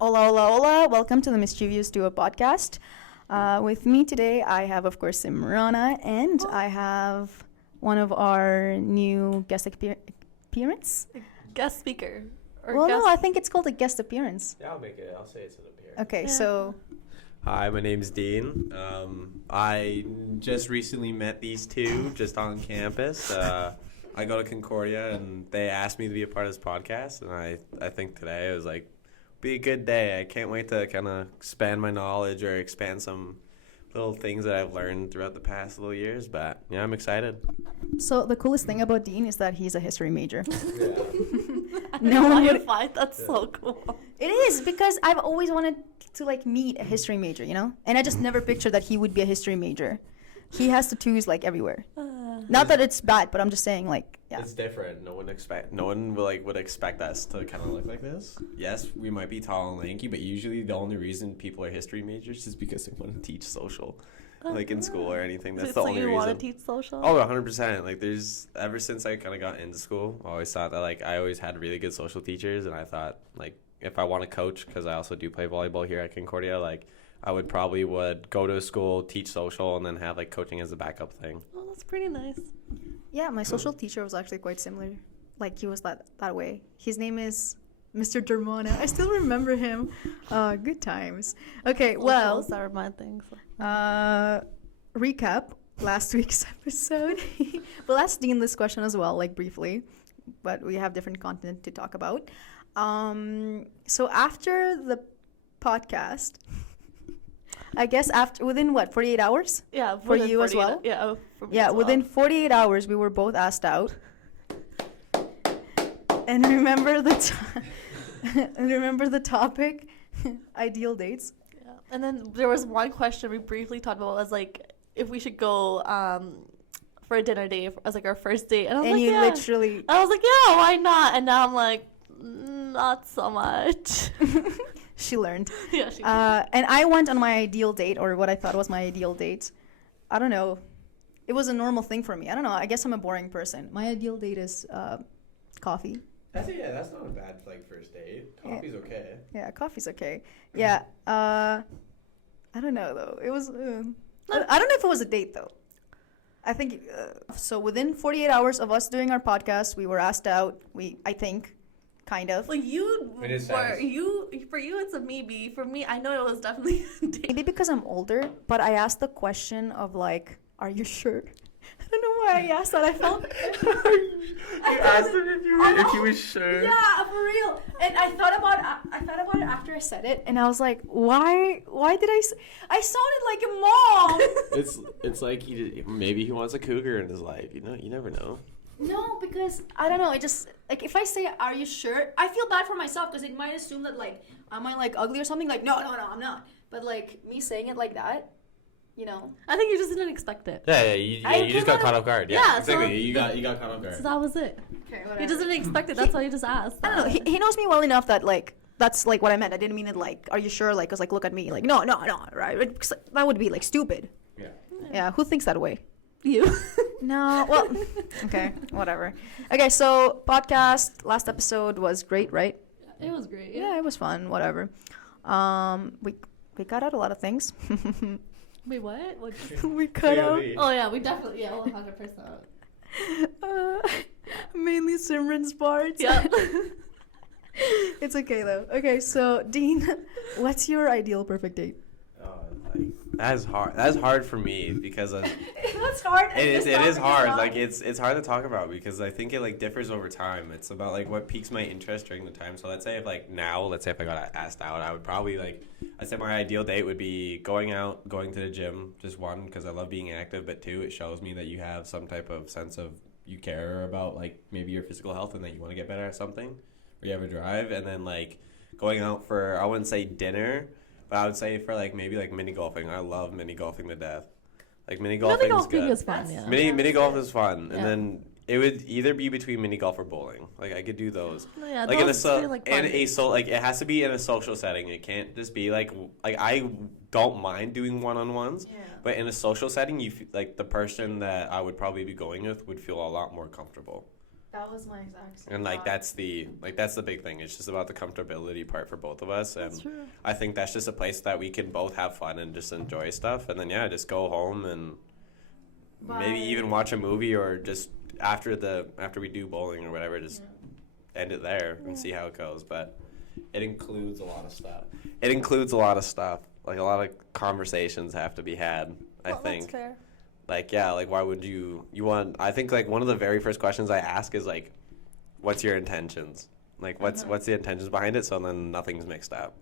Hola, hola, hola. Welcome to the Mischievous Duo podcast. With me today, I have, of course, Simrana, and I have one of our new guest appearance. Guest speaker. No, I think it's called a guest appearance. Yeah, I'll say it's an appearance. Okay, Yeah. so Hi, my name's Dean. I just recently met these two just on campus. I go to Concordia, and they asked me to be a part of this podcast, and I think today it was like, be a good day. I can't wait to kind of expand my knowledge or expand some little things that I've learned throughout the past little years, but yeah, I'm excited. So the coolest thing about Dean is that he's a history major. Yeah. No one would. That's so cool. It is because I've always wanted to meet a history major, and I just never pictured that he would be a history major. He has tattoos everywhere. Not that it's bad, but I'm just saying yeah. It's different. No one would expect us to kind of look like this. Yes, we might be tall and lanky, but usually the only reason people are history majors is because they want to teach social, in school or anything. That's the only reason. So you want to teach social? Oh, 100%. There's ever since I kind of got into school, I always thought that I always had really good social teachers, and I thought if I want to coach, because I also do play volleyball here at Concordia, I would go to a school, teach social, and then have coaching as a backup thing. Oh, that's pretty nice. Yeah, my social teacher was actually quite similar. He was that way. His name is Mr. Dermona. I still remember him. Good times. Okay, well, Socials are my things. recap last week's episode. We'll ask Dean this question as well, briefly, but we have different content to talk about. So after the podcast, I guess within 48 hours? Yeah, For you as well? Yeah, for me Yeah, as within well. 48 hours, we were both asked out. And remember the topic, ideal dates. Yeah. And then there was one question we briefly talked about was if we should go for a dinner date as our first date. And I was And you yeah. literally, I was yeah, why not? And now I'm not so much. she learned. Yeah, she And I went on my ideal date, or what I thought was my ideal date. I don't know. It was a normal thing for me. I don't know. I guess I'm a boring person. My ideal date is coffee. That's not a bad first date. Coffee's okay. Yeah, coffee's okay. Yeah. I don't know though. It was. I don't know if it was a date though. I think so. Within 48 hours of us doing our podcast, we were asked out. I think, kind of. Well, you It is were nice. for you it's a maybe. For me, I know it was definitely a date. Maybe because I'm older, but I asked the question of are you sure? I don't know why I asked that. I felt. You asked him if you were sure. Yeah, for real. And I thought about it after I said it, and I was like, why did I sounded like a mom. It's maybe he wants a cougar in his life. You never know. No, because I don't know. It just if I say, "Are you sure?" I feel bad for myself because it might assume that am I ugly or something? No, I'm not. But me saying it like that, I think you just didn't expect it. Yeah. You just got caught off guard. Yeah, so- exactly. You got caught off guard. So that was it. Okay, He just didn't expect it. That's why he just asked. I don't know. He knows me well enough that that's what I meant. I didn't mean it are you sure? Cause look at me. No, right? Because that would be stupid. Yeah. Yeah. Who thinks that way? You. No. Well. Okay. Whatever. Okay. So podcast last episode was great, right? It was great. Yeah, it was fun. Whatever. We cut out a lot of things. Wait, what? We cut out Oh yeah, we definitely 100%. mainly Simran's parts. Yeah. It's okay though. Okay, so Dean, what's your ideal perfect date? That's hard. That's hard for me because That's hard. it is hard. It's hard to talk about because I think it differs over time. It's about what piques my interest during the time. So let's say if I got asked out, I would probably I'd say my ideal date would be going to the gym. Just one, because I love being active, but two, it shows me that you have some type of sense of you care about maybe your physical health and that you want to get better at something, or you have a drive. And then going out for, I wouldn't say dinner, but I would say for maybe mini golfing. I love mini golfing to death. Mini golfing is good. is fun. Yeah. Mini golf is fun, Yeah. and then it would either be between mini golf or bowling. I could do those. Yeah, In a those feel like fun. it has to be in a social setting. It can't just be I don't mind doing one-on-ones, but in a social setting, you the person that I would probably be going with would feel a lot more comfortable. That was my exact same And like thought. that's the big thing. It's just about the comfortability part for both of us, and That's true. I think that's just a place that we can both have fun and just enjoy stuff, and then just go home and maybe even watch a movie, or just after we do bowling or whatever, just end it there and see how it goes. But it includes a lot of stuff. Like a lot of conversations have to be had. I think. That's fair. Like, like, why would you want, I think, like, one of the very first questions I ask is, like, what's your intentions? Like, what's the intentions behind it, so then nothing's mixed up.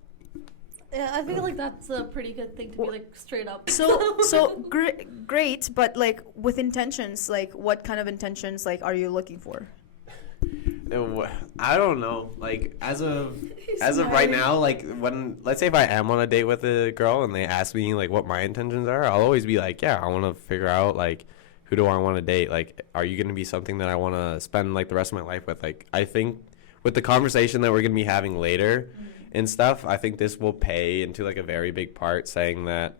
Yeah, I feel like that's a pretty good thing to be like straight up. So great, but like with intentions, like what kind of intentions like are you looking for? I don't know. Like, as of right now, like, when, let's say if I am on a date with a girl and they ask me, like, what my intentions are, I'll always be like, I want to figure out, like, who do I want to date? Like, are you going to be something that I want to spend, like, the rest of my life with? Like, I think with the conversation that we're going to be having later and stuff, I think this will pay into, like, a very big part, saying that,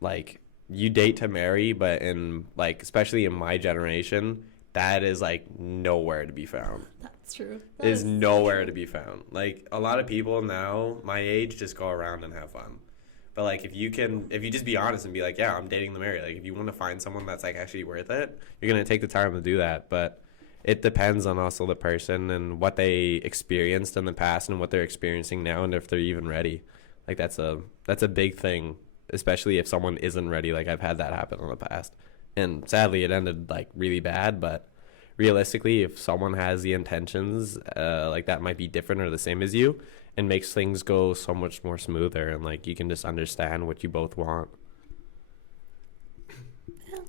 like, you date to marry, but in, like, especially in my generation, that is, like, nowhere to be found. That's true. That is nowhere to be found. Like, a lot of people now, my age, just go around and have fun. But, like, if you just be honest and be like, I'm dating the married. Like, if you want to find someone that's, like, actually worth it, you're going to take the time to do that. But it depends on also the person and what they experienced in the past and what they're experiencing now, and if they're even ready. Like, that's a big thing, especially if someone isn't ready. Like, I've had that happen in the past. And sadly, it ended, like, really bad. But realistically, if someone has the intentions, like, that might be different or the same as you, and makes things go so much more smoother. And, like, you can just understand what you both want. What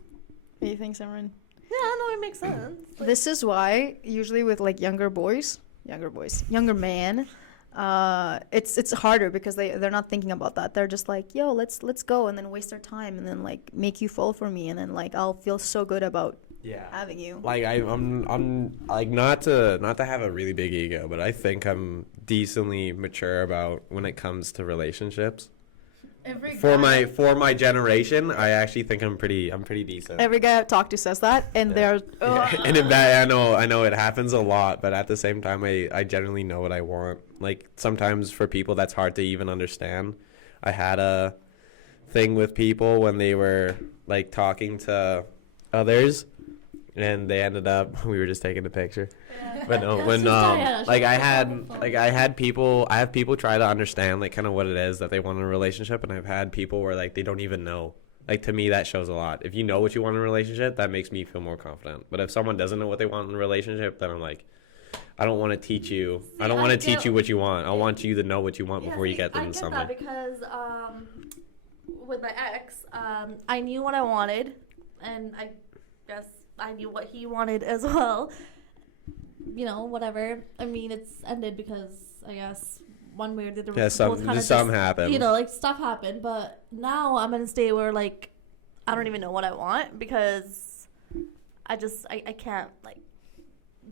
do you think, Simran? Yeah, no, it makes sense. Like, This is why usually with like younger men, it's harder because they're not thinking about that. They're just like, yo, let's go, and then waste their time, and then like make you fall for me, and then like I'll feel so good about having you. Like, I'm like, not to have a really big ego, but I think I'm decently mature about when it comes to relationships. For my generation, I actually think I'm pretty decent. Every guy I've talked to says that, and they're And I know it happens a lot, but at the same time, I generally know what I want. Like, sometimes for people, that's hard to even understand. I had a thing with people when they were like talking to others, and they ended up, we were just taking a picture. But no, when I have people try to understand like kind of what it is that they want in a relationship, and I've had people where like they don't even know. Like, to me, that shows a lot. If you know what you want in a relationship, that makes me feel more confident. But if someone doesn't know what they want in a relationship, then I'm like, I don't want to teach you. I don't want to teach you what you want. I want you to know what you want before you get into something. I get that because with my ex, I knew what I wanted, and I guess I knew what he wanted as well. You know, whatever. I mean, it's ended because I guess one way or the other. Yeah, some happened. You know, like stuff happened. But now I'm in a state where like I don't even know what I want, because I can't like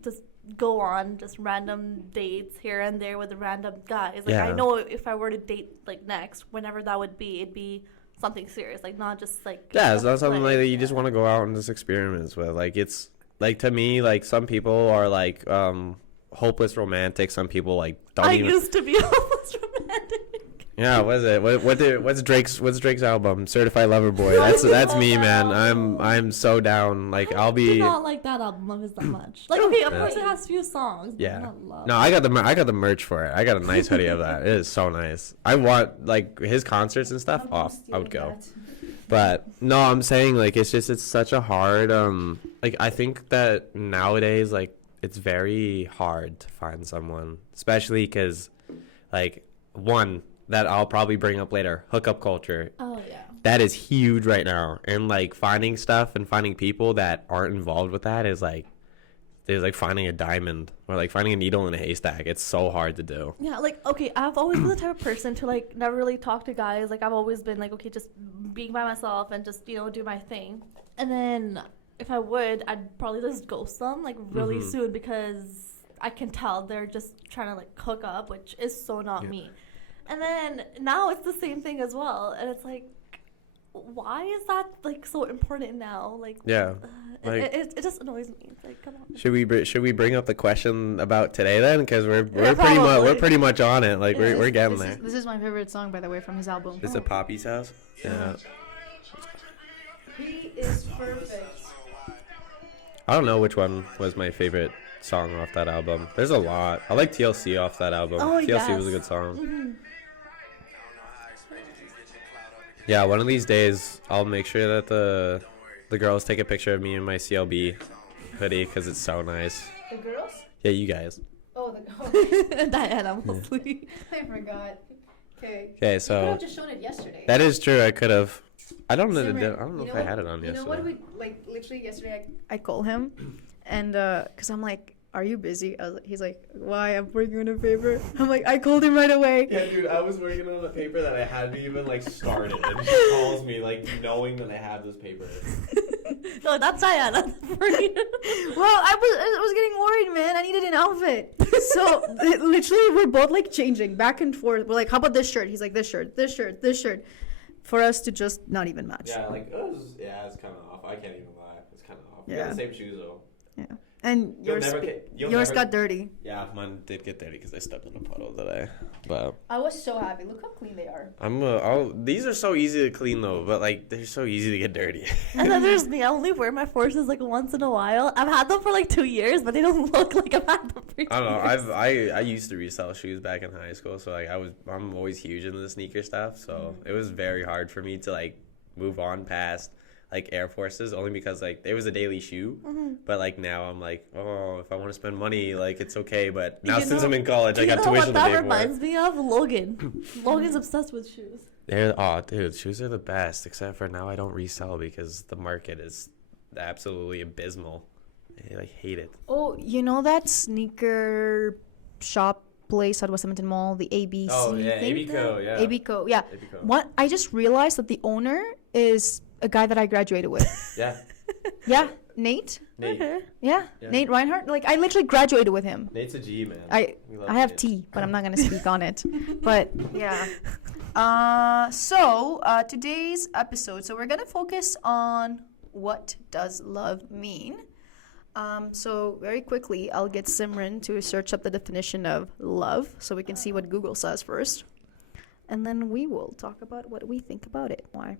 just go on just random dates here and there with random guys. Like, I know if I were to date like next, whenever that would be, it'd be something serious, like not just like it's not something like that you just want to go out and just experiments with. Like, it's like, to me, like, some people are like hopeless romantic. Some people like don't I even. used to be hopeless romantic. Yeah, what is it? What's Drake's album? Certified Lover Boy. That's me, man. I'm so down. Like, I'll be. I do not like that album of his that much. Like, okay, of course it has few songs. But not love. No, I got the merch for it. I got a nice hoodie of that. It is so nice. I want like his concerts and stuff. I would go. But no, I'm saying like it's such a hard like, I think that nowadays like it's very hard to find someone, especially because like one that I'll probably bring up later, hookup culture. Oh yeah. That is huge right now, and like finding stuff and finding people that aren't involved with that is like finding a diamond or like finding a needle in a haystack. It's so hard to do. Yeah, like, okay, I've always been the type of person to like never really talk to guys. Like, I've always been like, okay, just being by myself and just, you know, do my thing. And then if I would, I'd probably just ghost them like really soon, because I can tell they're just trying to like hook up, which is so not me. And then now it's the same thing as well, and it's like, why is that like so important now? Like, Yeah. Like, it just annoys me. It's like, come on. should we bring up the question about today then? Because we're Yeah, pretty much on it. Like we're getting there. This is my favorite song, by the way, from his album. Is it Poppy's house? Yeah. He is perfect. I don't know which one was my favorite song off that album. There's a lot. I like TLC off that album. Oh, TLC was a yes. good song. Mm-hmm. Yeah, one of these days I'll make sure that the girls take a picture of me in my CLB hoodie because it's so nice. The girls? Yeah, you guys. Oh, the Diana mostly. I forgot. Okay. Okay, You could so have just shown it yesterday. that is true. I could have. I don't know. Simran, I don't know you if know I had it on You yesterday. know what we like? Literally yesterday, I call him, and cause I'm like, "Are you busy?" He's like, "Why? I'm working on a paper." I'm like, I called him right away. Yeah, dude, I was working on a paper that I hadn't even like started, and she calls me like knowing that I have this paper. No, that's Diana. Well, I was getting worried, man. I needed an outfit. So literally, we're both like changing back and forth. We're like, "How about this shirt?" He's like, "This shirt, this shirt, this shirt," for us to just not even match. Yeah, like it's kind of off. I can't even lie. It's kind of off. We Yeah. got the same shoes though. Yeah. And yours got dirty. Yeah, mine did get dirty because I stepped in a puddle today. But I was so happy. Look how clean they are. these are so easy to clean though, but like they're so easy to get dirty. And then there's me. I only wear my forces like once in a while. I've had them for like 2 years, but they don't look like I've had them for 2 years. I don't know. I used to resell shoes back in high school, so like I'm always huge into the sneaker stuff. So it was very hard for me to like move on past like Air Forces, only because like it was a daily shoe. But like now I'm like, oh, if I want to spend money, like it's okay. But now since I'm in college, I got tuition to pay for. That reminds me of Logan. Logan's obsessed with shoes. Dude, shoes are the best. Except for now, I don't resell because the market is absolutely abysmal. I like hate it. Oh, you know that sneaker shop place at West Edmonton Mall, the ABC. Oh yeah, thing ABCO, there? yeah. ABCO, yeah. ABCO. What I just realized that the owner is a guy that I graduated with. Yeah. Yeah, Nate. Okay. Yeah, Yeah. Nate Reinhardt. Like I literally graduated with him. Nate's a G, man. I We love have Nate. tea, but I'm not gonna speak on it. But yeah. Today's episode. So we're gonna focus on what does love mean. So very quickly, I'll get Simran to search up the definition of love, so we can see what Google says first, and then we will talk about what we think about it. Why?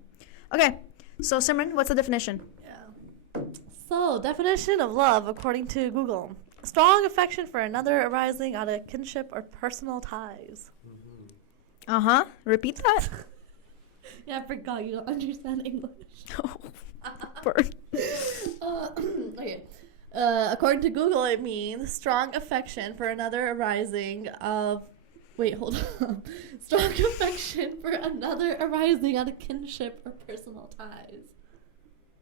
Okay. So Simran, what's the definition? Yeah. So, definition of love according to Google: strong affection for another arising out of kinship or personal ties. Repeat that. Yeah, I forgot you don't understand English. Burn. Okay. According to Google, it means strong affection for another arising of. Wait, hold on. Strong affection for another arising out of kinship or personal ties.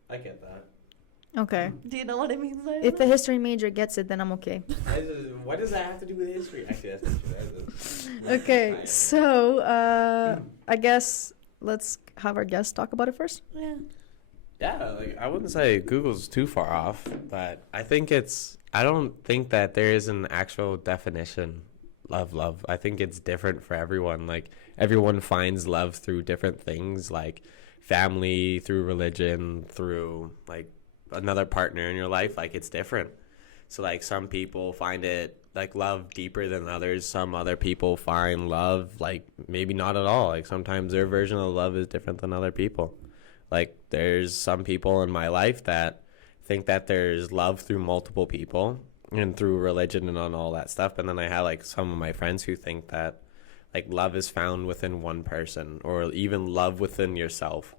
I get that. Okay. Do you know what it means? If the history major gets it, then I'm okay. What does that have to do with history? Actually, that's true. Okay, so I guess let's have our guests talk about it first. Yeah. Yeah, like I wouldn't say Google's too far off, but I don't think that there is an actual definition of love. I think it's different for everyone. Like everyone finds love through different things, like family, through religion, through like another partner in your life. Like it's different. So like some people find it like love deeper than others. Some other people find love like maybe not at all. Like sometimes their version of love is different than other people. Like there's some people in my life that think that there's love through multiple people and through religion and on all that stuff. And then I have like some of my friends who think that like love is found within one person, or even love within yourself.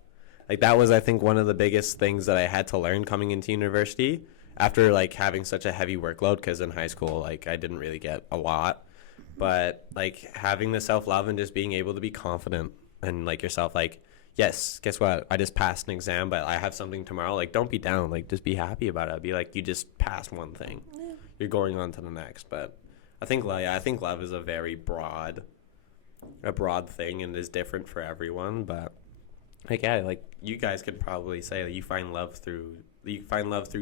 Like that was, I think, one of the biggest things that I had to learn coming into university after like having such a heavy workload, because in high school, like I didn't really get a lot, but like having the self-love and just being able to be confident and like yourself, like, yes, guess what? I just passed an exam, but I have something tomorrow. Like, don't be down. Like, just be happy about it. Be like, you just passed one thing. Yeah. You're going on to the next. But I think love is a very broad thing and is different for everyone. But like, yeah, like you guys could probably say that you find love through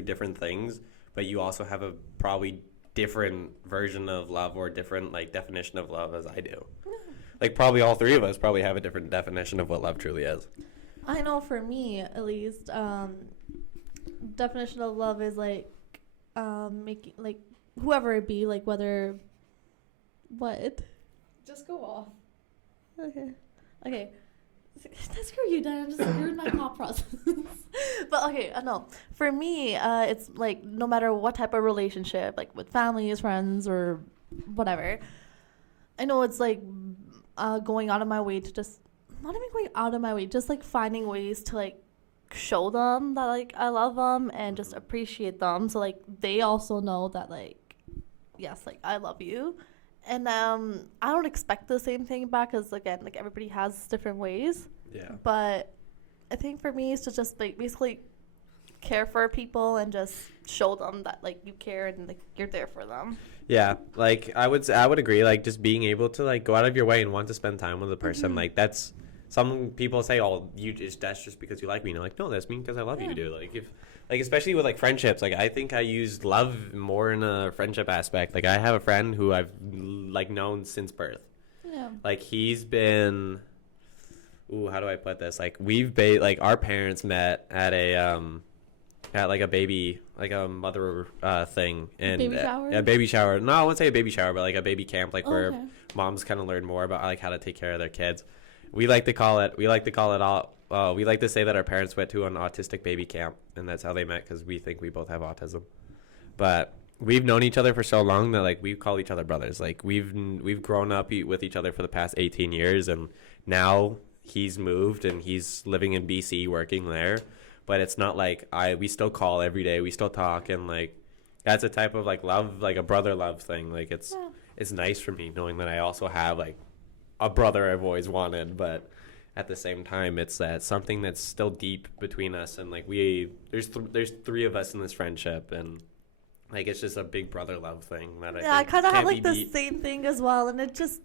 different things, but you also have a probably different version of love or different like definition of love as I do. Like probably all three of us probably have a different definition of what love truly is. I know for me at least, definition of love is like making like whoever it be, like whether what. Just go off. Okay. Screw you, Dan. Just ruined my thought process. But okay, no. For me, it's like no matter what type of relationship, like with families, friends, or whatever. I know it's like going out of my way to just not even going out of my way, just like finding ways to like show them that like I love them and just appreciate them, so like they also know that like yes, like I love you. And I don't expect the same thing back because again, like everybody has different ways. Yeah. But I think for me, it's to just like basically care for people and just show them that like you care and like you're there for them. Yeah, like I would agree. Like just being able to like go out of your way and want to spend time with a person, like that's some people say, "Oh, that's just because you like me." And I'm like, no, that's me because I love you, dude. Like if like especially with like friendships, like I think I use love more in a friendship aspect. Like I have a friend who I've like known since birth. Yeah. Like he's been, how do I put this? Like like our parents met at at like a baby, like a mother thing, and baby shower. A baby shower. No, I wouldn't say a baby shower, but like a baby camp, like where Okay. moms kind of learn more about like how to take care of their kids. We like to call it all. We like to say that our parents went to an autistic baby camp, and that's how they met because we think we both have autism. But we've known each other for so long that like we call each other brothers. Like we've grown up with each other for the past 18 years, and now he's moved and he's living in BC working there. But it's not like we still call every day. We still talk, and like that's a type of like love, like a brother love thing. Like it's nice for me knowing that I also have like a brother I've always wanted, but at the same time, it's that something that's still deep between us, and like there's three of us in this friendship, and like it's just a big brother love thing that I kind of have like the beat. same thing as well, and it just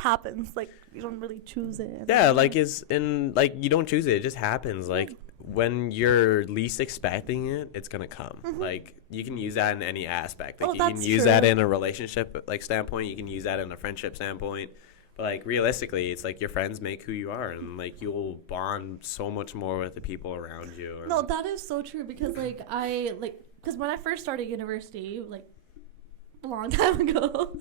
happens. Like you don't really choose it. Yeah, like like you don't choose it; it just happens. Like when you're least expecting it, it's gonna come. Like you can use that in any aspect. Like you can use that in a relationship like standpoint. You can use that in a friendship standpoint. But like realistically, it's like your friends make who you are, and like you'll bond so much more with the people around you. No, that is so true because like because when I first started university, like a long time ago,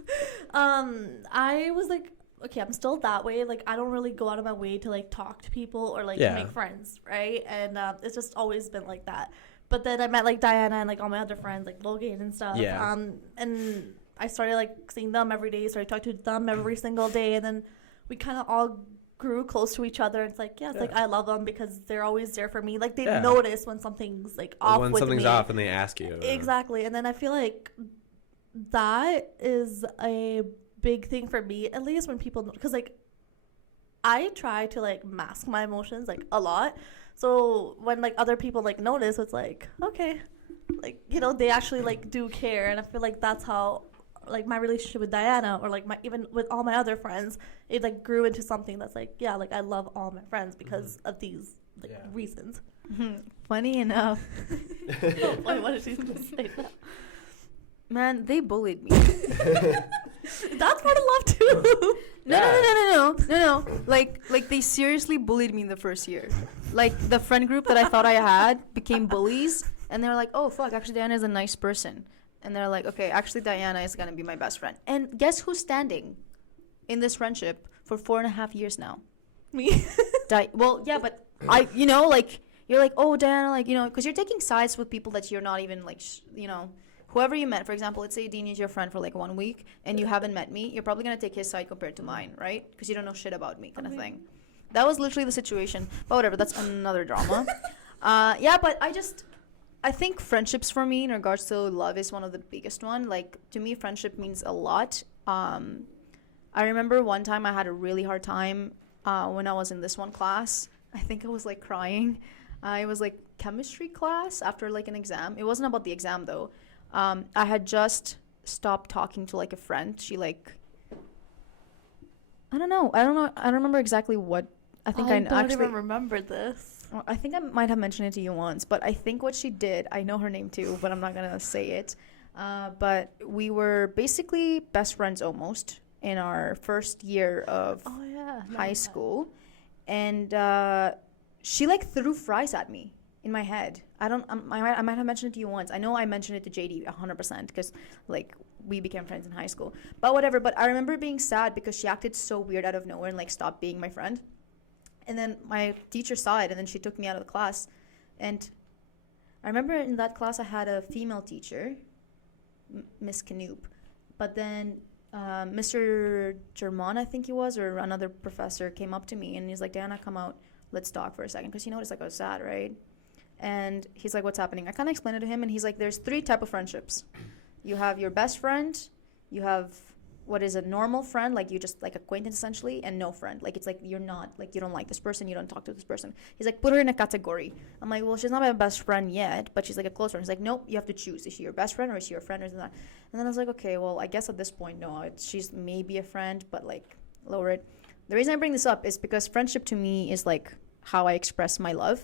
I was like, okay, I'm still that way. Like I don't really go out of my way to like talk to people or like make friends, right? And it's just always been like that. But then I met like Diana and like all my other friends, like Logan and stuff. Yeah. And I started like seeing them every day, started talking to them every single day, and then we kind of all grew close to each other. It's like, it's like I love them because they're always there for me. Like they notice when something's like off when with something's me. off and they ask you. Exactly. And then I feel like that is a big thing for me, at least when people, because like I try to like mask my emotions like a lot. So when like other people like notice, it's like, okay, like, you know, they actually like do care. And I feel like that's how like my relationship with Diana or like my even with all my other friends, it like grew into something that's like, like I love all my friends because of these like reasons. Funny enough. Oh boy, what did she say that? Man, they bullied me. That's part of love too. No. Like they seriously bullied me in the first year. Like the friend group that I thought I had became bullies, and they're like, "Oh fuck, actually Diana is a nice person." And they're like, "Okay, actually Diana is gonna be my best friend." And guess who's standing in this friendship for 4.5 years now? Me. Well, yeah, but like you're like, "Oh, Diana," like because you're taking sides with people that you're not even like, whoever you met. For example, let's say Dean is your friend for like 1 week and you haven't met me, you're probably going to take his side compared to mine, right? Because you don't know shit about me kind of thing. That was literally the situation. But whatever, that's another drama. But I think friendships for me in regards to love is one of the biggest one. Like to me, friendship means a lot. I remember one time I had a really hard time when I was in this one class. I think I was like crying. It was like chemistry class after like an exam. It wasn't about the exam though. I had just stopped talking to like a friend. She like, I don't know. I don't remember exactly what. I think I don't actually even remember this. I think I might have mentioned it to you once, but I think what she did, I know her name too, but I'm not gonna say it. But we were basically best friends almost in our first year of high school, and she like threw fries at me in my head. I might have mentioned it to you once. I know I mentioned it to JD 100% because like we became friends in high school. But whatever. But I remember being sad because she acted so weird out of nowhere and like stopped being my friend. And then my teacher saw it and then she took me out of the class. And I remember in that class I had a female teacher, Miss Canoop. But then Mr. German, I think he was, or another professor came up to me and he's like, Diana, come out. Let's talk for a second. Because he noticed like I was sad, right? And he's like, what's happening? I kind of explained it to him and he's like, there's 3 types of friendships. You have your best friend, you have what is a normal friend, like you just like acquaintance essentially, and no friend. Like it's like you're not, like you don't like this person, you don't talk to this person. He's like, put her in a category. I'm like, well, she's not my best friend yet, but she's like a close friend. He's like, nope, you have to choose. Is she your best friend or is she your friend or that? And then I was like, okay, well, I guess at this point, no, she's maybe a friend, but like lower it. The reason I bring this up is because friendship to me is like how I express my love.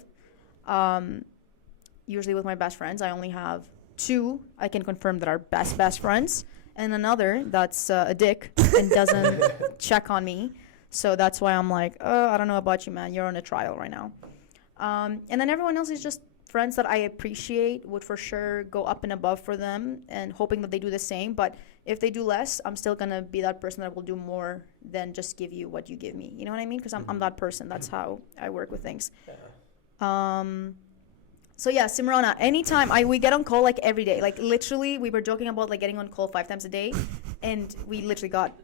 Usually with my best friends, I only have 2 I can confirm that are best friends, and another that's a dick and doesn't check on me. So that's why I'm like, I don't know about you, man. You're on a trial right now. And then everyone else is just friends that I appreciate, would for sure go up and above for them and hoping that they do the same. But if they do less, I'm still going to be that person that will do more than just give you what you give me. You know what I mean? Because I'm that person. That's how I work with things. Yeah. So yeah, Simrana, anytime we get on call like every day. Like literally we were joking about like getting on call 5 times a day and we literally got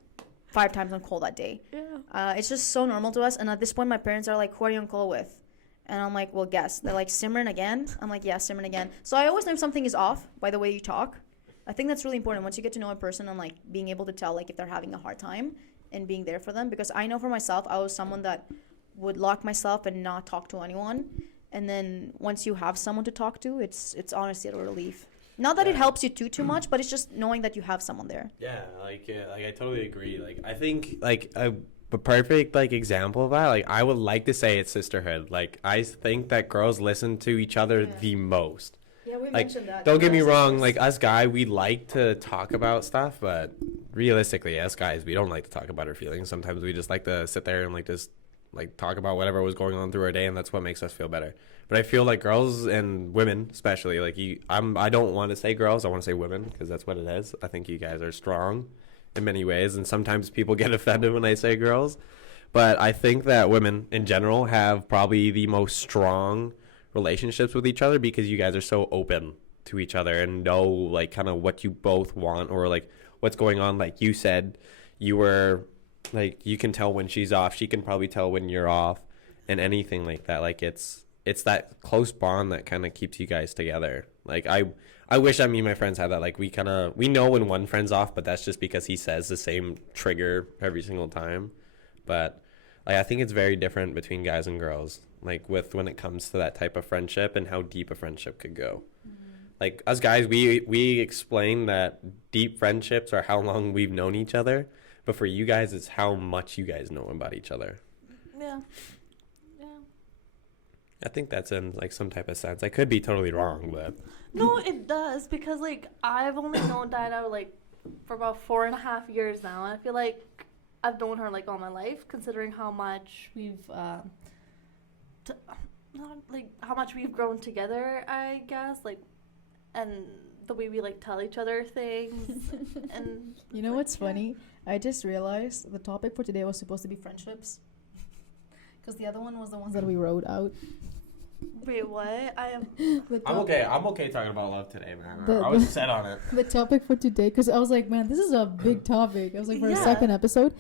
5 times on call that day. Yeah. It's just so normal to us. And at this point my parents are like, who are you on call with? And I'm like, well, guess. They're like, Simran again? I'm like, yeah, Simran again. So I always know if something is off by the way you talk. I think that's really important once you get to know a person and like being able to tell like if they're having a hard time and being there for them. Because I know for myself, I was someone that would lock myself and not talk to anyone. And then once you have someone to talk to, it's honestly a relief. Not that it helps you too much, but it's just knowing that you have someone there. Yeah, like I totally agree. Like I think like a perfect like example of that, like I would like to say it's sisterhood. Like I think that girls listen to each other the most. Yeah, we like, mentioned that. Don't get me wrong, like us guys, we like to talk about stuff, but realistically, us guys, we don't like to talk about our feelings. Sometimes we just like to sit there and like just like talk about whatever was going on through our day, and that's what makes us feel better. But I feel like girls and women, especially, like I don't want to say girls, I want to say women because that's what it is. I think you guys are strong in many ways, and sometimes people get offended when I say girls. But I think that women in general have probably the most strong relationships with each other because you guys are so open to each other and know like kind of what you both want or like what's going on. Like you said, you were like, you can tell when she's off, she can probably tell when you're off, and anything like that. Like it's that close bond that kind of keeps you guys together. Like I wish me and my friends had that. Like we know when one friend's off, but that's just because he says the same trigger every single time. But like I think it's very different between guys and girls, like with when it comes to that type of friendship and how deep a friendship could go. Like us guys, we explain that deep friendships are how long we've known each other, but for you guys, it's how much you guys know about each other. Yeah. I think that's in like some type of sense. I could be totally wrong, but no, it does, because like I've only known Diana like for about 4.5 years now, and I feel like I've known her like all my life, considering how much we've how much we've grown together, I guess, like, and the way we like tell each other things. And you know what's funny? I just realized the topic for today was supposed to be friendships, because the other one was the ones that we wrote out. Wait, what? I'm okay talking about love today, man. I was set on it. The topic for today, because I was like, man, this is a big topic. I was like, for a second episode,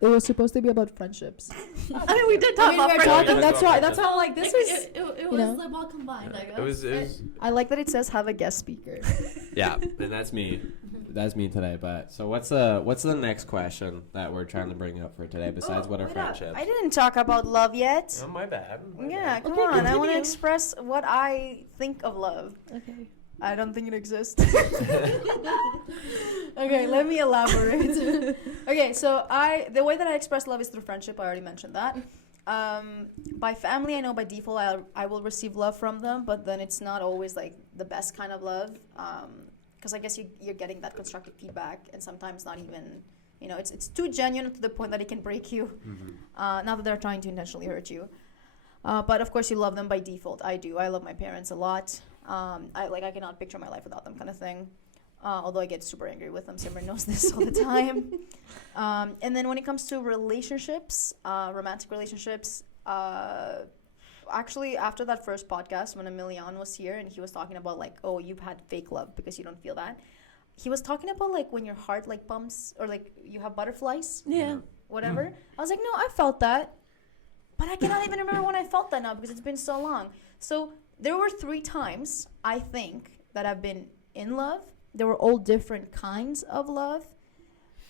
it was supposed to be about friendships. I mean, we did talk about friendships. That's why. That's how like this is. It was like all combined. I guess. It was. I like that it says have a guest speaker. Yeah, and that's me. That's me today. But so what's the next question that we're trying to bring up for today besides what are friendships? I didn't talk about love yet. Oh, my bad. Come on. Continue. I want to express what I think of love. Okay. I don't think it exists. Okay, let me elaborate. Okay, so the way that I express love is through friendship. I already mentioned that. By family, I know by default I will receive love from them, but then it's not always like the best kind of love. Because I guess you're getting that constructive feedback, and sometimes not even, it's too genuine to the point that it can break you. Not that they're trying to intentionally hurt you. But of course, you love them by default. I do. I love my parents a lot. I cannot picture my life without them, kind of thing. Although I get super angry with them. Simran knows this all the time. And then when it comes to relationships, romantic relationships, actually after that first podcast when Emilian was here and he was talking about like, oh, you've had fake love because you don't feel that. He was talking about like when your heart like pumps or like you have butterflies. Yeah. Whatever. I was like, no, I felt that. But I cannot even remember when I felt that now because it's been so long. So there were 3 times, I think, that I've been in love. They were all different kinds of love.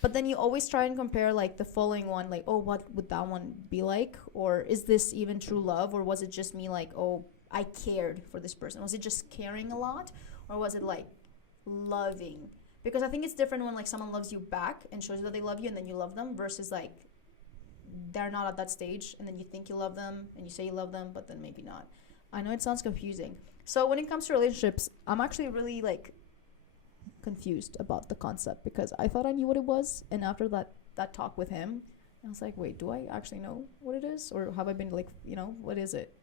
But then you always try and compare like the following one, like, oh, what would that one be like? Or is this even true love? Or was it just me like, oh, I cared for this person? Was it just caring a lot? Or was it like loving? Because I think it's different when like someone loves you back and shows you that they love you and then you love them versus like they're not at that stage and then you think you love them and you say you love them, but then maybe not. I know it sounds confusing. So when it comes to relationships, I'm actually really like confused about the concept because I thought I knew what it was, and after that talk with him, I was like, wait, do I actually know what it is, or have I been like, what is it?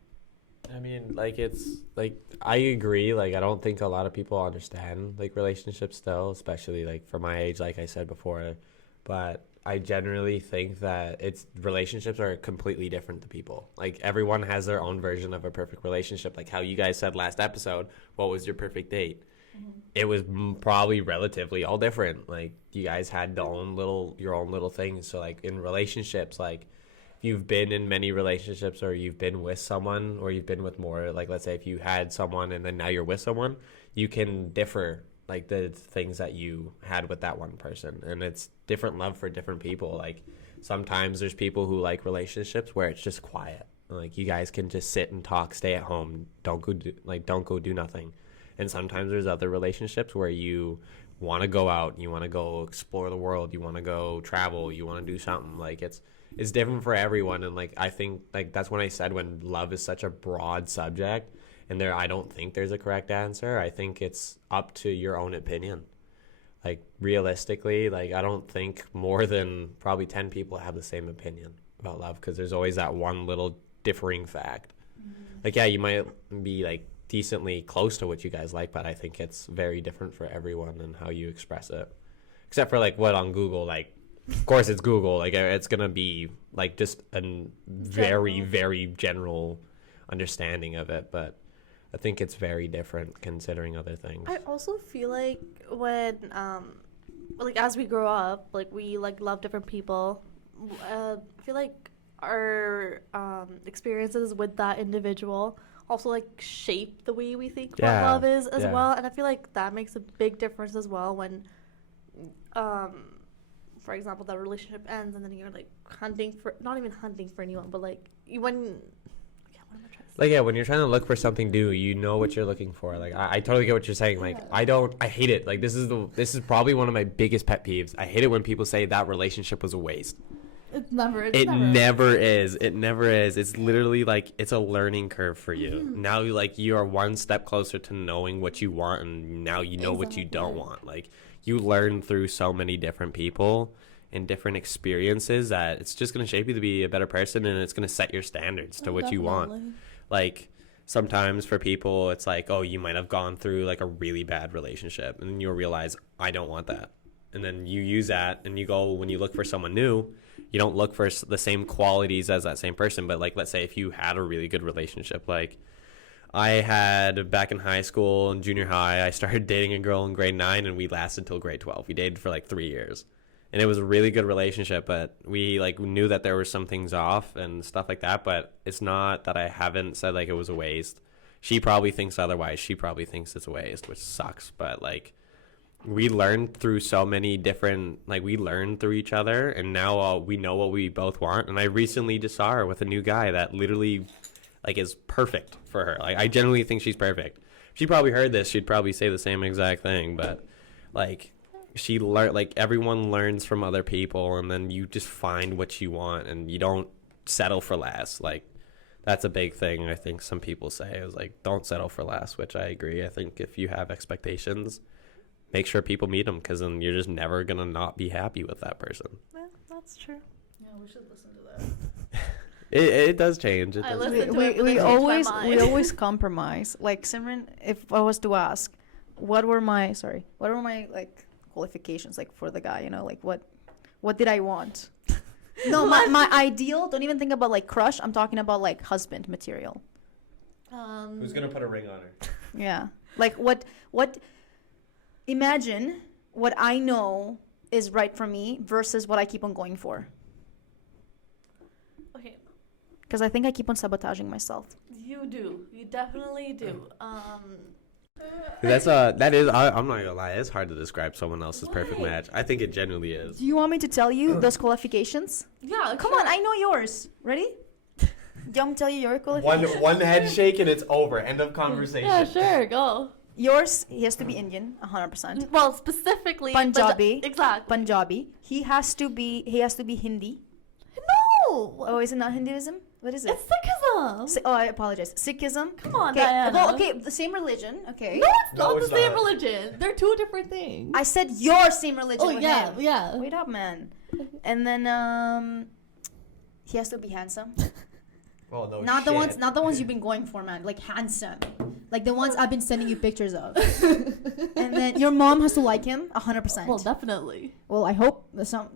I mean, like, it's like I agree. Like, I don't think a lot of people understand like relationships still, especially like for my age, like I said before. But I generally think that relationships are completely different to people. Like, everyone has their own version of a perfect relationship. Like how you guys said last episode, what was your perfect date? It was probably relatively all different. Like, you guys had your own little things. So like in relationships, like if you've been in many relationships or you've been with someone or you've been with more, like let's say if you had someone and then now you're with someone, you can differ like the things that you had with that one person, and it's different love for different people. Like sometimes there's people who like relationships where it's just quiet, like you guys can just sit and talk, stay at home, don't go do nothing. And sometimes there's other relationships where you want to go out, you want to go explore the world, you want to go travel, you want to do something. Like it's different for everyone. And like I think like that's when I said when love is such a broad subject, and I don't think there's a correct answer. I think it's up to your own opinion. Like realistically, like I don't think more than probably 10 people have the same opinion about love, because there's always that one little differing fact. Like, yeah, you might be like decently close to what you guys like, but I think it's very different for everyone and how you express it. Except for like what on Google, like of course it's Google, like it's gonna be like just a very very general understanding of it, but I think it's very different considering other things. I also feel like when like as we grow up, like we like love different people. I feel like our experiences with that individual also like shape the way we think what love is as well, and I feel like that makes a big difference as well when for example that relationship ends and then you're like not even hunting for anyone, but like when when you're trying to look for something new, you know what you're looking for. Like I totally get what you're saying. Like I hate it. Like this is probably one of my biggest pet peeves. I hate it when people say that relationship was a waste. It never is. It's literally like it's a learning curve for you. Now you are one step closer to knowing what you want, and now you know what you don't want. Like you learn through so many different people and different experiences that it's just going to shape you to be a better person, and it's going to set your standards to what you want. Like sometimes for people it's like, oh, you might have gone through like a really bad relationship and then you'll realize I don't want that, and then you use that and you go, when you look for someone new, you don't look for the same qualities as that same person. But like let's say if you had a really good relationship, like I had back in high school and junior high, I started dating a girl in grade 9 and we lasted till grade 12. We dated for like 3 years. And it was a really good relationship, but we like knew that there were some things off and stuff like that. But it's not that I haven't said like it was a waste. She probably thinks otherwise. She probably thinks it's a waste, which sucks. But like we learned through so many different, like we learned through each other, and now we know what we both want. And I recently just saw her with a new guy that literally like is perfect for her. Like I genuinely think she's perfect. If she probably heard this, she'd probably say the same exact thing. But like she learned, like everyone learns from other people, and then you just find what you want and you don't settle for less. Like that's a big thing I think some people say is like don't settle for less, which I agree. I think if you have expectations, make sure people meet them, because then you're just never gonna not be happy with that person. Yeah, that's true. Yeah, we should listen to that. It does change. It I does listen change. to it, but we then change my always mind. compromise. Like Simran, if I was to ask, what were my like qualifications like for the guy? You know, like what did I want? No, my ideal. Don't even think about like crush. I'm talking about like husband material. Who's gonna put a ring on her? Yeah, like what? Imagine what I know is right for me versus what I keep on going for. Okay, Because I think I keep on sabotaging myself. you do. You definitely do. That is. I'm not gonna lie. It's hard to describe someone else's perfect Why? match. I think it genuinely is. Do you want me to tell you those qualifications? Yeah, Come on, I know yours. Ready? Do you want me to tell you your qualifications? One head shake and it's over. End of conversation. Yeah, sure, go. Yours, he has to be Indian, 100%. Well, specifically Punjabi. Exactly. Punjabi. He has to be Hindi. No. Oh, is it not Hinduism? What is it? It's Sikhism. Oh, I apologize. Sikhism. Come on, Okay. Diana. Well, okay, the same religion. Okay. No, it's No, not it's the same not. religion. They're two different things. I said your same religion. Oh with yeah, him. yeah. Wait up, man. And then he has to be handsome. Oh no. Not the ones you've been going for, man. Like handsome. Like the ones I've been sending you pictures of. And then your mom has to like him 100%. Well, definitely. Well, I hope that some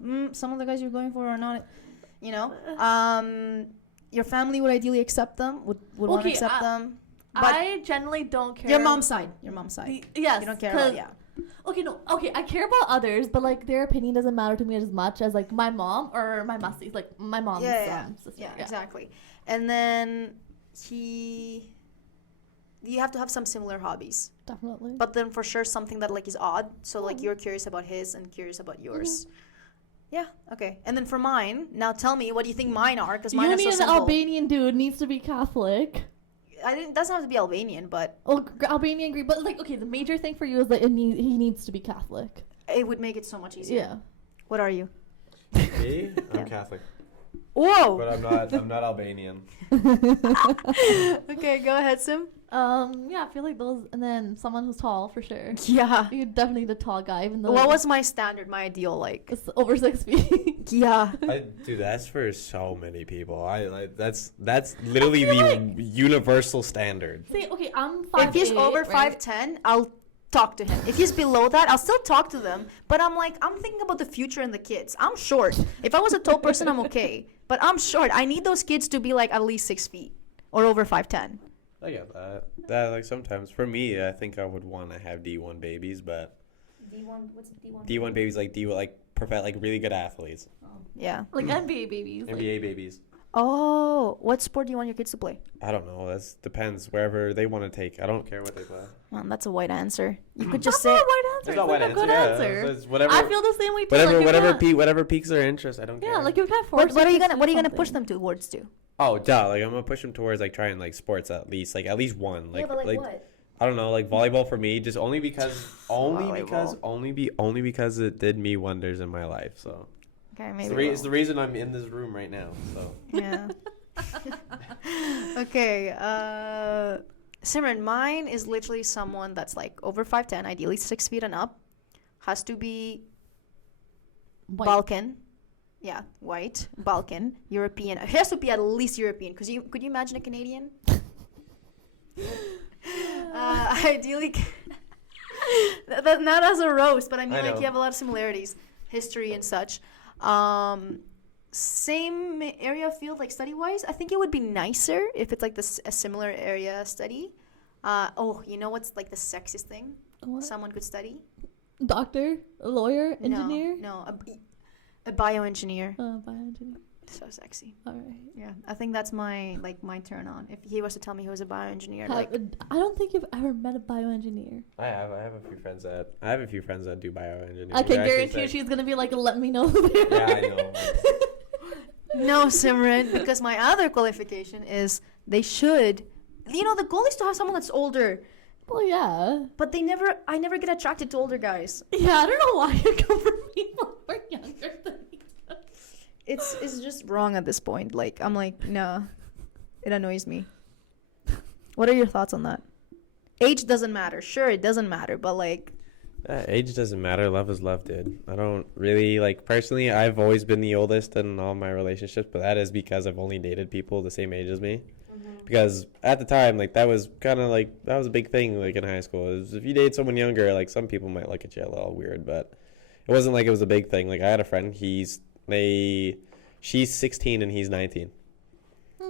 of the guys you're going for are not, you know. Your family would ideally accept them. Would want to Okay, accept them. But I generally don't care. your mom's side. Yes. You don't care about 'cause- Okay, no. Okay, I care about others, but like their opinion doesn't matter to me as much as like my mom or my mussies, like my mom's sister. Yeah, exactly. And then you have to have some similar hobbies. Definitely. But then for sure something that like is odd. So like you're curious about his and curious about yours. Yeah, okay. And then for mine, now tell me what do you think mine are? Because mine You are need so an simple. Albanian dude needs to be Catholic. It doesn't have to be Albanian, but Oh, Albanian Greek, but like okay, the major thing for you is that he needs to be Catholic. it would make it so much easier. Yeah. What are you? Me? I'm Yeah. Catholic, Whoa. but I'm not Albanian. Okay, go ahead, Sim. Yeah, I feel like those, and then someone who's tall for sure. Yeah. You definitely need a tall guy, even though What was my standard, my ideal like? it's over 6 feet. Yeah. Dude, that's for so many people. That's literally the universal standard. See, okay, I'm 5'8", If he's over right? 5'10", I'll talk to him. If he's below that, I'll still talk to them. But I'm thinking about the future and the kids. I'm short. If I was a tall person, I'm okay. But I'm short. I need those kids to be like at least 6 feet or over 5'10". I get that. That like sometimes for me, I think I would want to have D1 babies, but D1, what's D1? D1 babies like perfect like really good athletes, Yeah. Like NBA babies. Like, NBA babies. Oh, what sport do you want your kids to play? I don't know. That depends wherever they want to take. I don't care what they play. That's a white answer. You could just that's say not a white answer. There's no It's white like a good answer. answer. It's whatever. I feel the same way too. like, you can't- Whatever piques their interest. I don't care. Yeah, like you can't force. what are you your kids gonna to do push something. them towards to? Oh, duh. Like I'm gonna push them towards like trying like sports at least one. Like what? I don't know, like volleyball for me, just only because Volleyball. because it did me wonders in my life. So Okay, it's maybe. it's the reason I'm in this room right now. So Yeah. Okay. Simran, mine is literally someone that's like over 5'10", ideally 6 feet and up. Has to be White. Balkan. Yeah, white, Balkan, European. It has to be at least European. Could you imagine a Canadian? Ideally, not as a roast, but I mean I like know. you have a lot of similarities, history and such. Same area of field, like study wise. I think it would be nicer if it's like a similar area study. You know what's like the sexiest thing What? someone could study? Doctor, a lawyer, engineer. No, a bioengineer. Bioengineer. So sexy. All right. Yeah, I think that's my turn on. If he was to tell me he was a bioengineer, I don't think you've ever met a bioengineer. I have a few friends that do bioengineering. I can They're guarantee actually you she's gonna be like, let me know who they are. Yeah, I know. no, Simran, because my other qualification is they should. The goal is to have someone that's older, Well, yeah. but I never get attracted to older guys. Yeah, I don't know why you come for people who are younger than me. It's just wrong at this point. Like I'm like, no, it annoys me. What are your thoughts on that? Age doesn't matter. Sure, it doesn't matter, but like, Age doesn't matter. Love is love, dude. I don't really like personally. I've always been the oldest in all my relationships, but that is because I've only dated people the same age as me. Because at the time, like that was kind of like that was a big thing, like in high school. Is if you date someone younger, like some people might look at you a little weird, but it wasn't like it was a big thing. Like I had a friend. She's 16 and he's 19.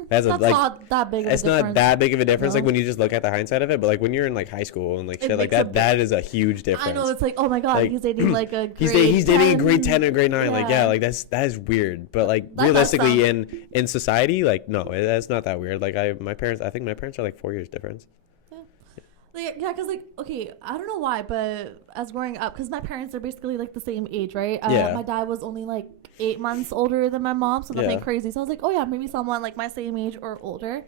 That's That's like not that big of a it's difference. not that big of a difference, No. like when you just look at the hindsight of it. But like when you're in like high school and like It shit like makes a that, that is a huge difference. I know, it's like, oh my god, Like, he's dating like a grade He's dating a 10. grade 10 and grade 9. Like, Yeah. yeah, like that is weird. But like That realistically sound- in society, like no, that's not that weird. Like I think my parents are like 4 years difference. Like, yeah, because, like, okay, I don't know why, but as growing up, because my parents are basically, like, the same age, right? Yeah. My dad was only, like, 8 months older than my mom, so nothing Yeah. crazy. So I was like, oh, yeah, maybe someone, like, my same age or older.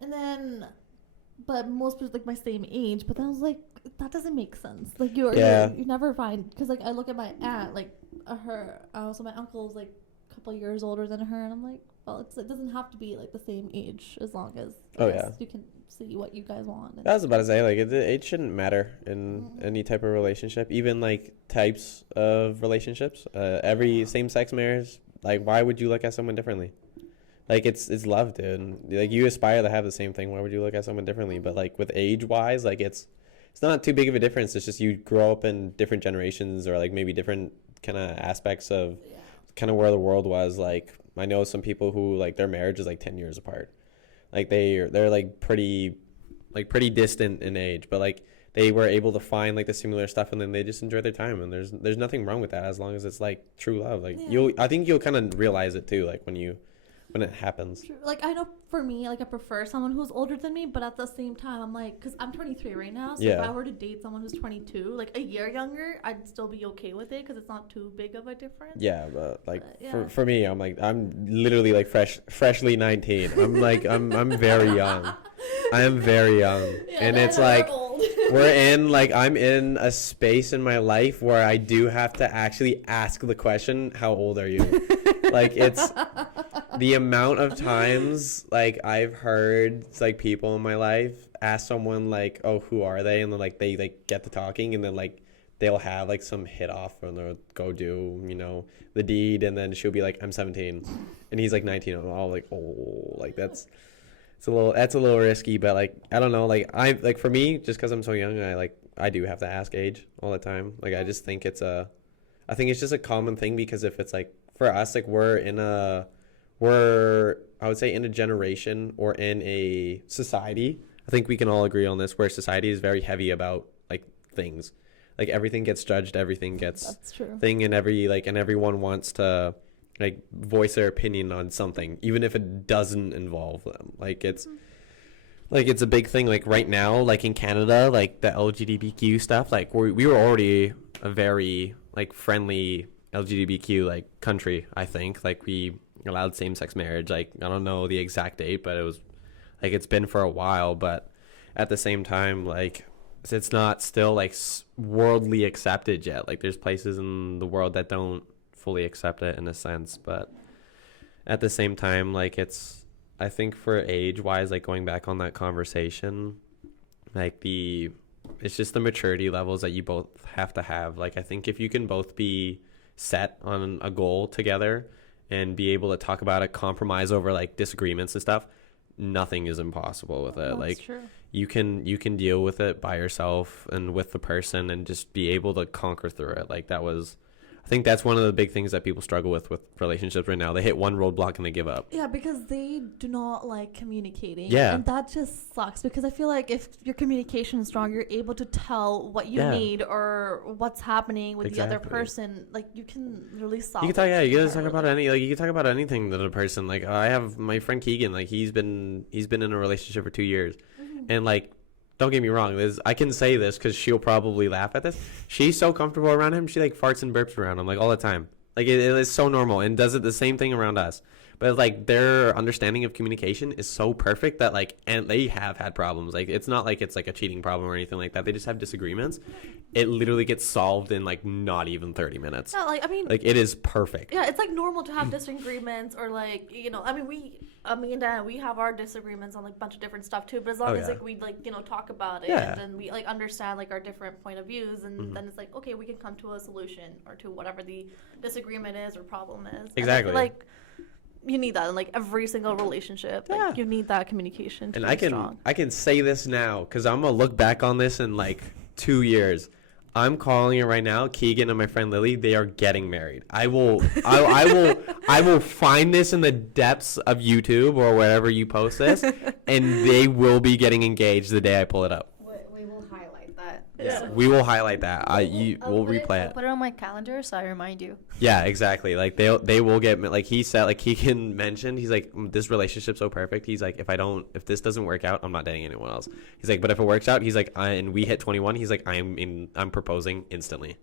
And then, but most people, like, my same age. But then I was like, that doesn't make sense. Like, you never find, because, like, I look at my aunt, like, so my uncle's, like, a couple years older than her, and I'm like, well, it doesn't have to be, like, the same age as long as I guess you can see what you guys want. I was about to say, like, it shouldn't matter in any type of relationship, even like types of relationships. Every same-sex marriage, like, why would you look at someone differently? Like, it's love, dude. Like, you aspire to have the same thing. Why would you look at someone differently? But like with age-wise, like it's not too big of a difference. It's just you grow up in different generations or like maybe different kind of aspects of kind of where the world was. Like, I know some people who like their marriage is like 10 years apart. Like they're like pretty distant in age, but like they were able to find like the similar stuff and then they just enjoy their time, and there's nothing wrong with that as long as it's like true love. Like I think you'll kind of realize it too, like when it happens. True. Like, I know for me, like, I prefer someone who's older than me, but at the same time, I'm like, because I'm 23 right now, so if I were to date someone who's 22, like a year younger, I'd still be okay with it because it's not too big of a difference. Yeah, but like for me, I'm literally like freshly 19. I'm very young. I am very young, and it's like I'm in a space in my life where I do have to actually ask the question, how old are you? Like, it's the amount of times like I've heard like people in my life ask someone like, oh, who are they? And then like they like get to talking, and then like they'll have like some hit off and they'll go do, the deed, and then she'll be like, I'm 17 and he's like 19. I'm all like, oh, like that's a little risky. But like, I don't know, like I like for me, just because I'm so young, I do have to ask age all the time. Like, I just think I think it's just a common thing, because if it's like for us, like we're I would say in a generation or in a society, I think we can all agree on this, where society is very heavy about like things. Like, everything gets judged, everything gets That's true. thing, and everyone wants to like voice their opinion on something, even if it doesn't involve them. Like, it's a big thing. Like right now, like in Canada, like the LGBTQ stuff, like we were already a very like friendly LGBTQ like country. I think like we allowed same-sex marriage. Like, I don't know the exact date, but it was like it's been for a while. But at the same time, like it's not still like worldly accepted yet. Like, there's places in the world that don't fully accept it in a sense. But at the same time, like I think for age-wise, like going back on that conversation, like it's just the maturity levels that you both have to have. Like, I think if you can both be set on a goal together and be able to talk about it, compromise over like disagreements and stuff, nothing is impossible with it. That's like true. you can deal with it by yourself and with the person and just be able to conquer through it. Like, I think that's one of the big things that people struggle with relationships right now. They hit one roadblock and they give up. Yeah, because they do not like communicating. Yeah. And that just sucks, because I feel like if your communication is strong, you're able to tell what you need or what's happening with the other person. Like, you can really solve You can talk, you can talk about you can talk about anything to a person. Like, I have my friend Keegan, like he's been in a relationship for 2 years. And like, don't get me wrong, I can say this because she'll probably laugh at this. She's so comfortable around him. She like farts and burps around him like all the time. Like, it is so normal, and does it the same thing around us. but like their understanding of communication is so perfect that like, and they have had problems. Like it's not like it's like a cheating problem or anything like that. They just have disagreements. It literally gets solved in like not even 30 minutes. Yeah, like I mean, like it is perfect. yeah, it's like normal to have disagreements or like, you know, I mean, me and Dan, we have our disagreements on like a bunch of different stuff too, but as long as like we like, you know, talk about it and then we like understand like our different point of views, and then it's like, okay, we can come to a solution or to whatever the disagreement is or problem is. Exactly. And I feel like you need that in like every single relationship. Like you need that communication to And be strong. I can say this now because I'm gonna look back on this in like 2 years. I'm calling it right now. Keegan and my friend Lily, they are getting married. I will find this in the depths of YouTube or wherever you post this, and they will be getting engaged the day I pull it up. We will highlight that. Yeah, we'll highlight that. We'll replay it. Put it on my calendar so I remind you. Yeah, exactly. Like they will get, like he said, like Keegan mentioned, he's like, this relationship's so perfect. He's like, if this doesn't work out, I'm not dating anyone else. He's like, but if it works out, he's like, and we hit 21, he's like, I'm proposing instantly.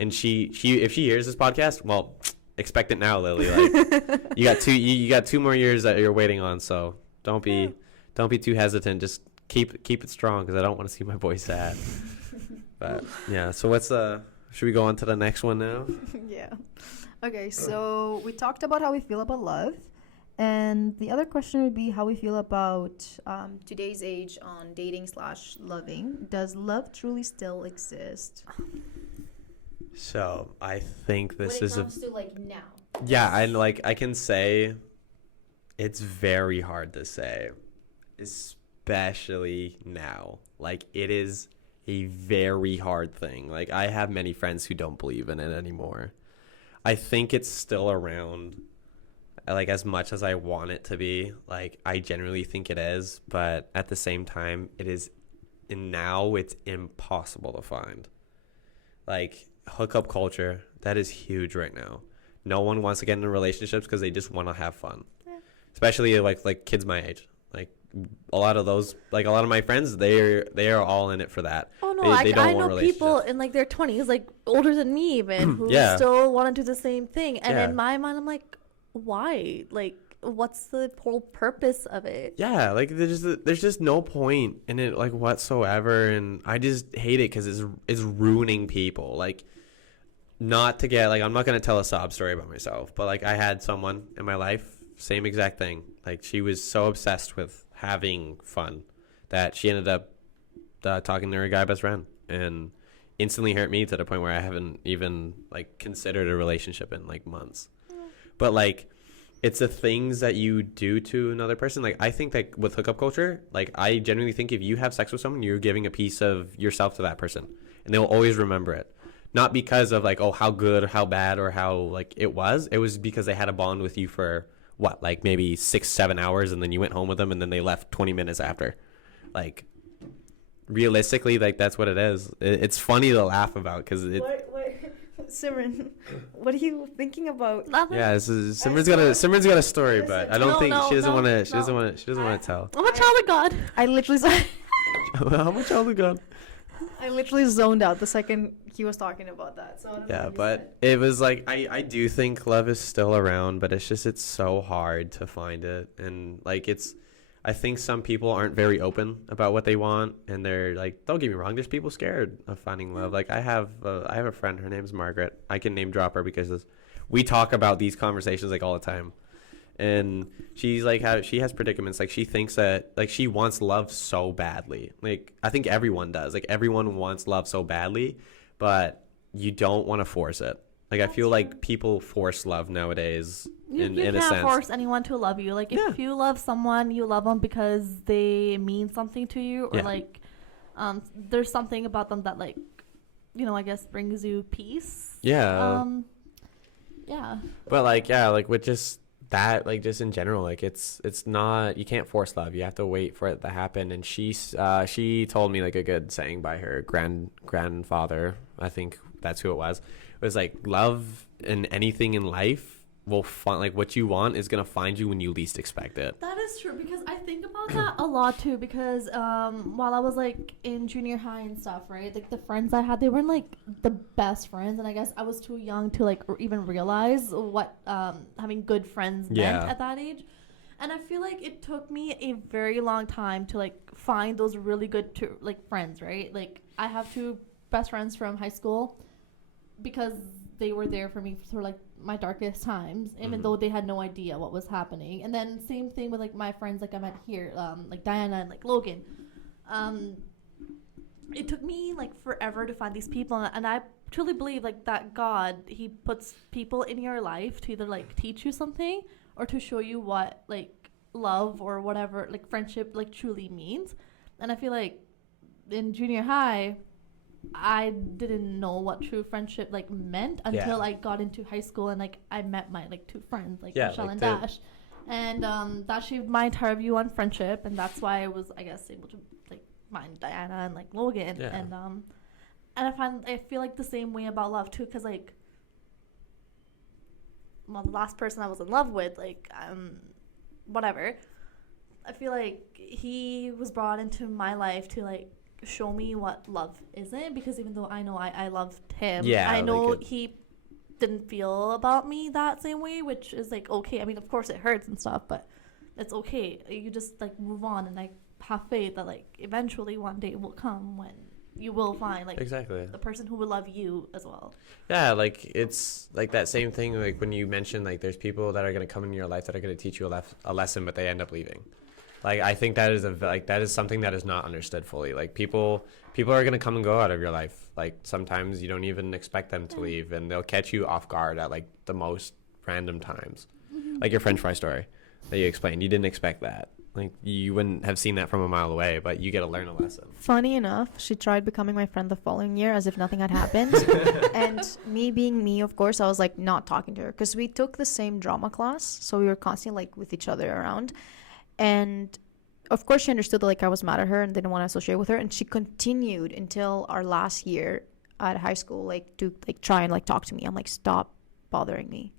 And she if she hears this podcast, well, expect it now, Lily. Like you got 2 more years that you're waiting on, so don't be too hesitant. Just keep it strong because I don't want to see my boy sad. But yeah, so should we go on to the next one now? Yeah. Okay, so we talked about how we feel about love. And the other question would be how we feel about today's age on dating/loving. Does love truly still exist? So I think this is when it comes to like now. Yeah, and like I can say it's very hard to say, especially now. Like it is a very hard thing. Like I have many friends who don't believe in it anymore. I think it's still around, like as much as I want it to be. Like I generally think it is, but at the same time it is, and now it's impossible to find. Like hookup culture, that is huge right now. No one wants to get into relationships because they just want to have fun. Especially like kids my age. Like a lot of my friends, they are all in it for that. Oh no, they don't I want know people in like their 20s, like older than me even, who still want to do the same thing. And in my mind, I'm like, why? Like, what's the whole purpose of it? Yeah, like there's just no point in it like whatsoever, and I just hate it because it's ruining people. Like, not to get like, I'm not gonna tell a sob story about myself, but like I had someone in my life, same exact thing. Like she was so obsessed with having fun that she ended up talking to her guy best friend, and instantly hurt me to the point where I haven't even like considered a relationship in like months. But like, it's the things that you do to another person. Like I think that with hookup culture, like I genuinely think if you have sex with someone, you're giving a piece of yourself to that person, and they'll always remember it. Not because of like, oh, how good or how bad or how like it was because they had a bond with you for what, like maybe 6-7 hours, and then you went home with them, and then they left 20 minutes after. Like realistically, like that's what it is. It's funny to laugh about because it. What Simran, what are you thinking about? Nothing. Yeah, Simran's got a story, but I don't think she doesn't want to tell. I'm a child of God. I literally How much all we got? I literally zoned out the second he was talking about that. So I don't know Yeah, what you but it was like I do think love is still around, but it's so hard to find it, and like I think some people aren't very open about what they want, and they're like, don't get me wrong, there's people scared of finding love. Like I have a friend, her name's Margaret. I can name drop her because we talk about these conversations like all the time, and she's like she has predicaments. Like she thinks that like she wants love so badly. Like I think everyone does. Like everyone wants love so badly, but you don't want to force it. Like I feel like people force love nowadays. You can't force anyone to love you. Like if you love someone, you love them because they mean something to you, or like there's something about them that like, you know, I guess brings you peace. Yeah. Yeah. But like like with just that, like just in general, like it's not, you can't force love. You have to wait for it to happen. And she told me like a good saying by her grandfather. I think that's who it was. It was like love in anything in life will find, like, what you want is gonna find you when you least expect it. That is true, because I think about that a lot too, because while I was like in junior high and stuff, right, like the friends I had, they weren't like the best friends, and I guess I was too young to like even realize what having good friends meant at that age. And I feel like it took me a very long time to like find those really good like friends, right? Like I have 2 best friends from high school because they were there for me for like my darkest times, even though they had no idea what was happening. And then same thing with like my friends like I met here, like Diana and like Logan. It took me like forever to find these people, and I truly believe like that God, he puts people in your life to either like teach you something or to show you what like love or whatever like friendship like truly means. And I feel like in junior high I didn't know what true friendship like meant until I got into high school, and like I met my like 2 friends like Michelle like and Dash, and that shaped my entire view on friendship, and that's why I was, I guess, able to like find Diana and like Logan. And I feel like the same way about love too, because like, well, the last person I was in love with, like whatever, I feel like he was brought into my life to like show me what love isn't, because even though I know I loved him, I know like he didn't feel about me that same way, which is like okay. I mean, of course it hurts and stuff, but it's okay. You just like move on and like have faith that like eventually one day will come when you will find like the person who will love you as well. Yeah, like it's like that same thing like when you mentioned like there's people that are going to come in your life that are going to teach you a lesson, but they end up leaving. Like I think that is something that is not understood fully. Like people are gonna come and go out of your life. Like sometimes you don't even expect them to leave, and they'll catch you off guard at like the most random times. Like your French fry story that you explained, you didn't expect that. Like you wouldn't have seen that from a mile away, but you get to learn a lesson. Funny enough, she tried becoming my friend the following year as if nothing had happened. And me being me, of course, I was like not talking to her because we took the same drama class, so we were constantly like with each other around. And of course she understood that like I was mad at her and didn't want to associate with her, and she continued until our last year at high school like to like try and like talk to me. I'm like, stop bothering me.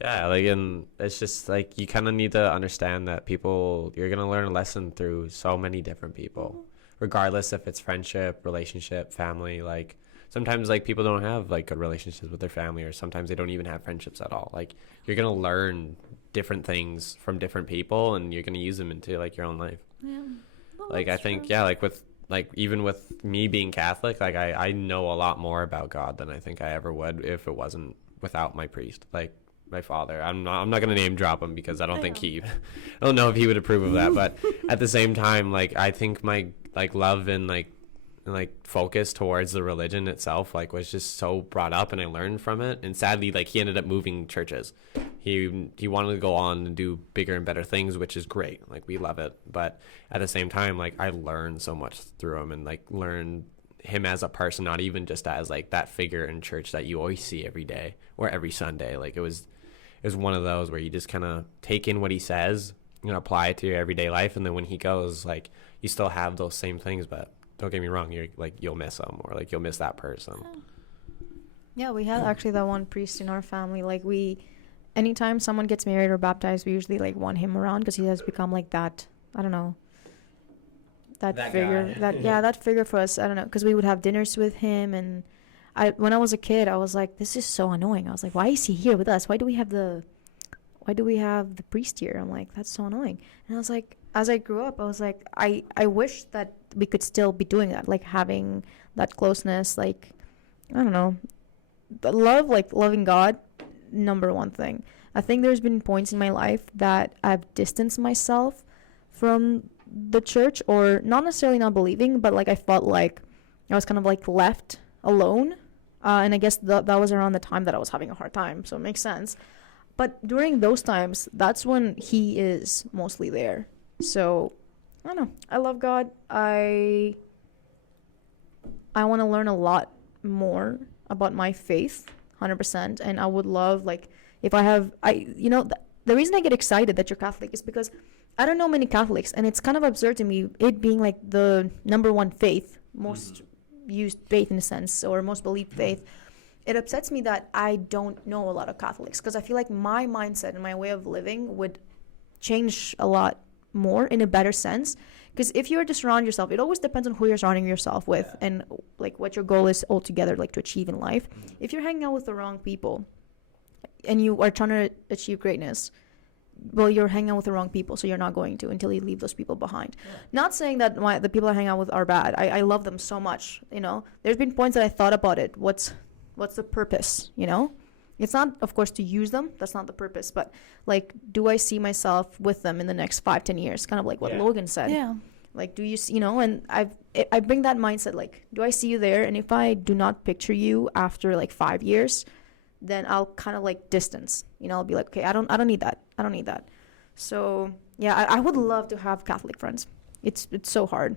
Yeah, like, and it's just like you kind of need to understand that you're gonna learn a lesson through so many different people, regardless if it's friendship, relationship, family. Like sometimes like people don't have like good relationships with their family, or sometimes they don't even have friendships at all. Like you're gonna learn different things from different people, and you're gonna use them into like your own life. Yeah. Well, like I think true. Like with like even with me being Catholic, like I know a lot more about God than I think I ever would if it wasn't without my priest, like my father. I'm not gonna name drop him because I don't think I don't know if he would approve of that, but at the same time, like I think my like love and like focus towards the religion itself like was just so brought up, and I learned from it. And sadly, like he ended up moving churches. He wanted to go on and do bigger and better things, which is great. Like we love it, but at the same time, like I learned so much through him, and like learned him as a person, not even just as like that figure in church that you always see every day or every Sunday. Like it was one of those where you just kind of take in what he says, you know, apply it to your everyday life, and then when he goes, like you still have those same things, but don't get me wrong, you're like you'll miss them, or like you'll miss that person. Yeah, we had actually that one priest in our family. Like anytime someone gets married or baptized, we usually like want him around because he has become like that. I don't know. That figure. That figure for us. I don't know, because we would have dinners with him, and when I was a kid, I was like, this is so annoying. I was like, why is he here with us? Why do we have the priest here? I'm like, that's so annoying. And I was like, as I grew up, I was like, I wish that we could still be doing that, like having that closeness, like, I don't know, the love, like loving God, number one thing. I think there's been points in my life that I've distanced myself from the church, or not necessarily not believing, but like I felt like I was kind of like left alone. And I guess that was around the time that I was having a hard time, so it makes sense. But during those times, that's when he is mostly there. So, I don't know. I love God. I want to learn a lot more about my faith, 100%. And I would love, like, if the reason I get excited that you're Catholic is because I don't know many Catholics. And it's kind of absurd to me, it being, like, the number one faith, most used faith in a sense, or most believed faith. it upsets me that I don't know a lot of Catholics, because I feel like my mindset and my way of living would change a lot more in a better sense. Because if you were to surround yourself, it always depends on who you're surrounding yourself with, and like what your goal is altogether, like to achieve in life. If you're hanging out with the wrong people and you are trying to achieve greatness, well, you're hanging out with the wrong people, so you're not going to until you leave those people behind. Not saying that the people I hang out with are bad. I love them so much, you know. There's been points that I thought about it. What's the purpose, you know? It's not, of course, to use them. That's not the purpose. But, like, do I see myself with them in the next 5-10 years? Kind of like what Logan said. Yeah. Like, do you see, you know, and I bring that mindset, like, do I see you there? And if I do not picture you after, like, 5 years, then I'll kind of, like, distance. You know, I'll be like, okay, I don't need that. I don't need that. So, yeah, I would love to have Catholic friends. It's so hard.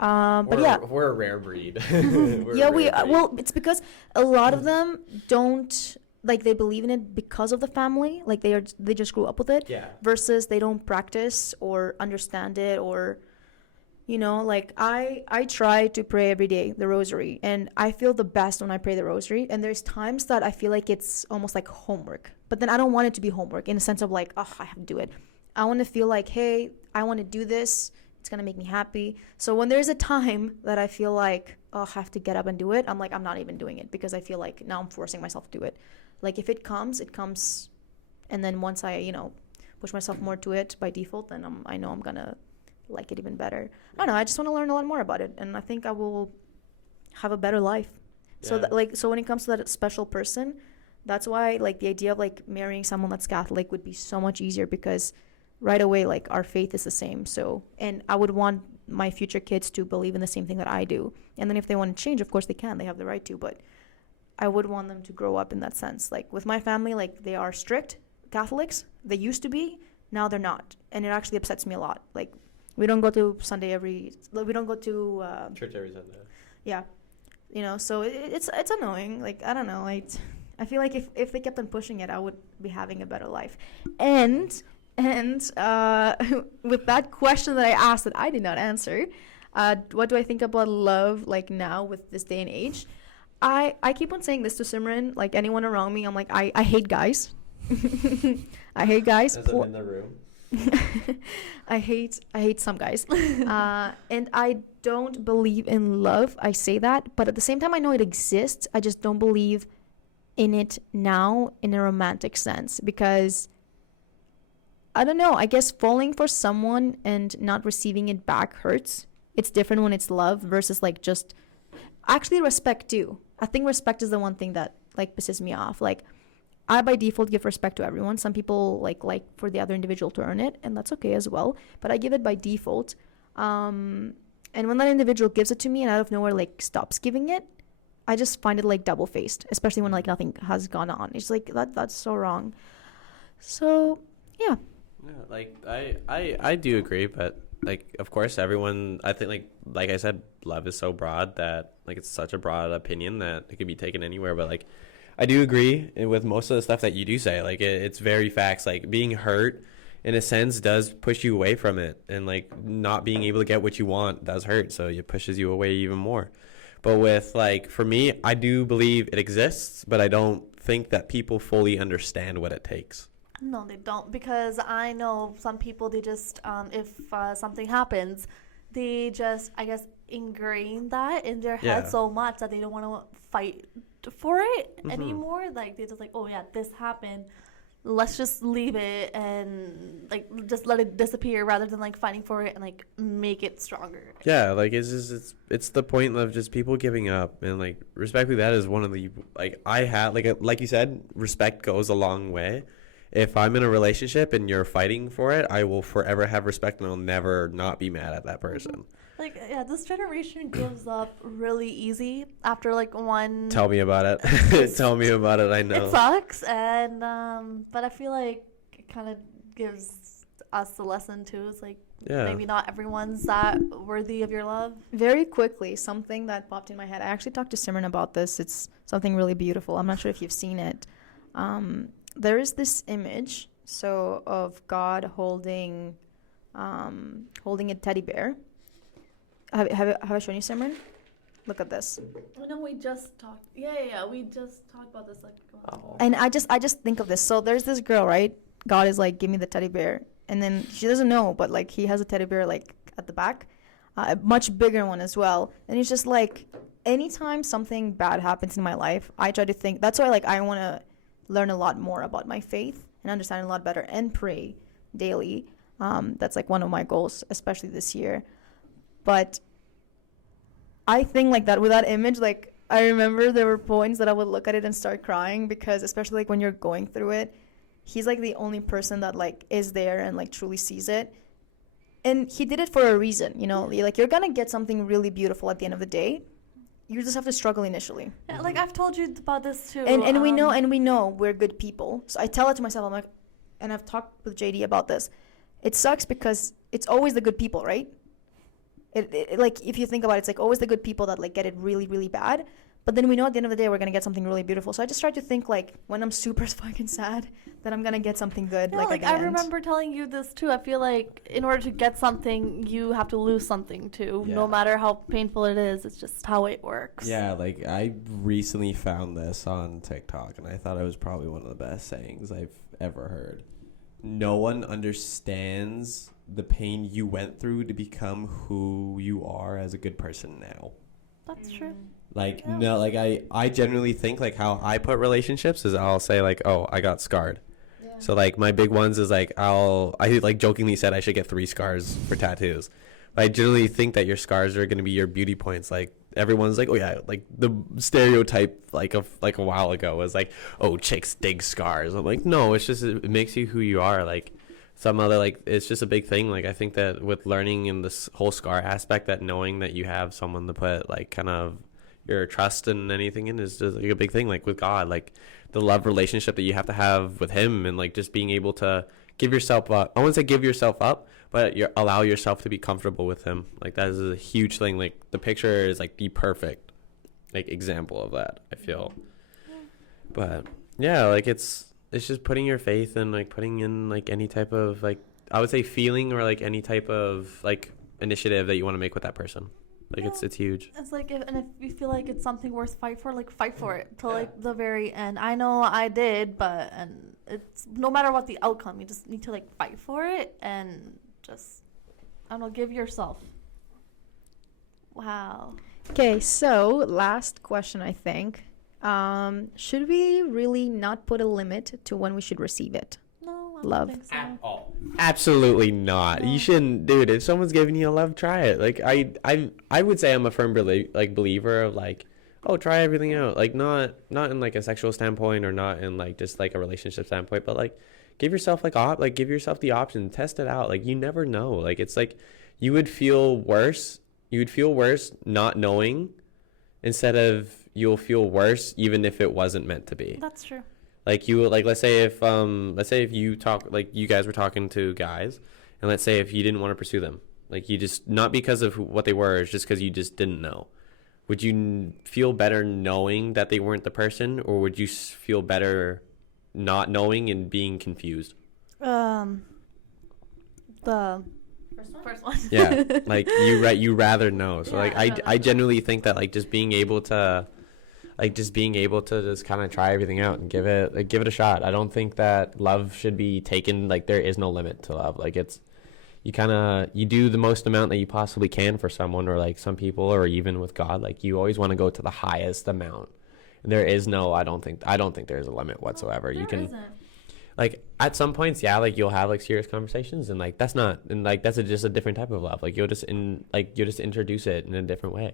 But we're a rare breed. Well, it's because a lot of them don't, like, they believe in it because of the family, like they just grew up with it, versus they don't practice or understand it, or, you know, like I try to pray every day the rosary, and I feel the best when I pray the rosary, and there's times that I feel like it's almost like homework, but then I don't want it to be homework in the sense of like, oh, I have to do it. I want to feel like, hey, I want to do this. It's going to make me happy. So when there's a time that I feel like, oh, I have to get up and do it, I'm like, I'm not even doing it, because I feel like now I'm forcing myself to do it. Like, if it comes, it comes. And then once I, you know, push myself more to it by default, then I know I'm going to like it even better. I don't know. I just want to learn a lot more about it. And I think I will have a better life. So so when it comes to that special person, that's why, like, the idea of like marrying someone that's Catholic would be so much easier, because right away, like, our faith is the same. So, and I would want my future kids to believe in the same thing that I do. And then if they want to change, of course they can. They have the right to. But I would want them to grow up in that sense. Like, with my family, like, they are strict Catholics. They used to be. Now they're not. And it actually upsets me a lot. Like, we don't go to we don't go to church every Sunday. Yeah. You know, so it's annoying. Like, I don't know. I feel like if they kept on pushing it, I would be having a better life. And with that question that I asked that I did not answer, what do I think about love, like, now with this day and age? I keep on saying this to Simran, like, anyone around me, I'm like, I hate guys. I hate guys. As I'm in the room. I hate some guys. And I don't believe in love. I say that, but at the same time, I know it exists. I just don't believe in it now in a romantic sense, because I don't know, I guess falling for someone and not receiving it back hurts. It's different when it's love versus, like, just actually respect too. I think respect is the one thing that, like, pisses me off. Like, I by default give respect to everyone. Some people like for the other individual to earn it, and that's okay as well, but I give it by default. And when that individual gives it to me and out of nowhere, like, stops giving it, I just find it, like, double-faced, especially when, like, nothing has gone on. It's like that's so wrong. So yeah. Yeah, like I do agree, but, like, of course, everyone, I think, like I said, love is so broad that, like, it's such a broad opinion that it could be taken anywhere. But, like, I do agree with most of the stuff that you do say. Like, it's very facts. Like, being hurt, in a sense, does push you away from it, and, like, not being able to get what you want does hurt, so it pushes you away even more. But with, like, for me, I do believe it exists, but I don't think that people fully understand what it takes. No, they don't, because I know some people, they just, if something happens, they just, I guess, ingrain that in their head so much that they don't want to fight for it anymore. Like, they're just like, oh yeah, this happened, let's just leave it and, like, just let it disappear, rather than, like, fighting for it and, like, make it stronger. Yeah, like, it's the point of just people giving up. And, like, respectfully, that is one of the, like, I have, like you said, respect goes a long way. If I'm in a relationship and you're fighting for it, I will forever have respect, and I'll never not be mad at that person. Like, yeah, this generation gives up really easy after, like, one. Tell me about it. Tell me about it. I know. It sucks, and but I feel like it kind of gives us a lesson too. It's like, maybe not everyone's that worthy of your love. Very quickly, something that popped in my head. I actually talked to Simran about this. It's something really beautiful. I'm not sure if you've seen it. There is this image, so, of God holding a teddy bear. Have I shown you, Simran? Look at this. I know we just talked. Yeah. We just talked about this like. Oh. And I just think of this. So there's this girl, right? God is like, give me the teddy bear, and then she doesn't know, but like he has a teddy bear like at the back, a much bigger one as well. And it's just like, anytime something bad happens in my life, I try to think. That's why like I want to learn a lot more about my faith and understand it a lot better and pray daily. That's like one of my goals, especially this year. But I think like that with that image, like I remember there were points that I would look at it and start crying because especially like when you're going through it, he's like the only person that like is there and like truly sees it. And he did it for a reason, you know, like you're gonna get something really beautiful at the end of the day. You just have to struggle initially. Yeah, like I've told you about this too. And we know we're good people. So I tell it to myself, I'm like, and I've talked with JD about this. It sucks because it's always the good people, right? It like if you think about it, it's like always the good people that like get it really, really bad. But then we know at the end of the day we're gonna get something really beautiful. So I just try to think like when I'm super fucking sad, that I'm gonna get something good. Yeah, like like at the I end. remember telling you this too. I feel like in order to get something, you have to lose something too. Yeah. No matter how painful it is, it's just how it works. Yeah, like I recently found this on TikTok and I thought it was probably one of the best sayings I've ever heard. No one understands the pain you went through to become who you are as a good person now. That's true. Like, Yeah. no, like I generally think like how I put relationships is I'll say like, oh, I got scarred. So like my big ones is like I like jokingly said I should get 3 scars for tattoos. But I generally think that your scars are going to be your beauty points. Like everyone's like, oh yeah, like the stereotype like a while ago was like, oh, chicks dig scars. I'm like, no, it's just it makes you who you are. Like some other like it's just a big thing. Like I think that with learning in this whole scar aspect, that knowing that you have someone to put like kind of your trust and anything in is just like a big thing. Like with God, like the love relationship that you have to have with him, and like just being able to give yourself up. I wouldn't say give yourself up, but allow yourself to be comfortable with him. Like that is a huge thing. Like the picture is like the perfect like example of that, I feel. But yeah, like it's just putting your faith and like putting in like any type of like I would say feeling or like any type of like initiative that you want to make with that person. Like Yeah. it's huge. It's like if you feel like it's something worth fight for, like fight for it till like the very end. I know I did, but and it's no matter what the outcome, you just need to like fight for it and just I don't know, give yourself. Wow. Okay, so last question, I think. Should we really not put a limit to when we should receive it? No, I Love. don't think so. Absolutely not. No. You shouldn't, dude. If someone's giving you a love, try it. Like I would say I'm a firm believer of like, oh, try everything out. Like not in like a sexual standpoint or not in like just like a relationship standpoint, but like give yourself give yourself the option, test it out. Like you never know. Like it's like you would feel worse. You would feel worse not knowing, instead of you'll feel worse even if it wasn't meant to be. That's true. Like you like let's say if you talk like you guys were talking to guys, and let's say if you didn't want to pursue them, like you just not because of what they were, it's just because you just didn't know. Would you feel better knowing that they weren't the person, or would you feel better not knowing and being confused? The first one. Yeah, like you rather know. So Yeah, like I'd rather I know. genuinely think that like just being able to just kind of try everything out and give it a shot. I don't think that love should be taken like there is no limit to love. Like it's you do the most amount that you possibly can for someone, or like some people, or even with God, like you always want to go to the highest amount. And there is no I don't think there's a limit whatsoever. There You can isn't. like at some points, yeah, like you'll have like serious conversations, and like that's just a different type of love. Like you'll just introduce it in a different way.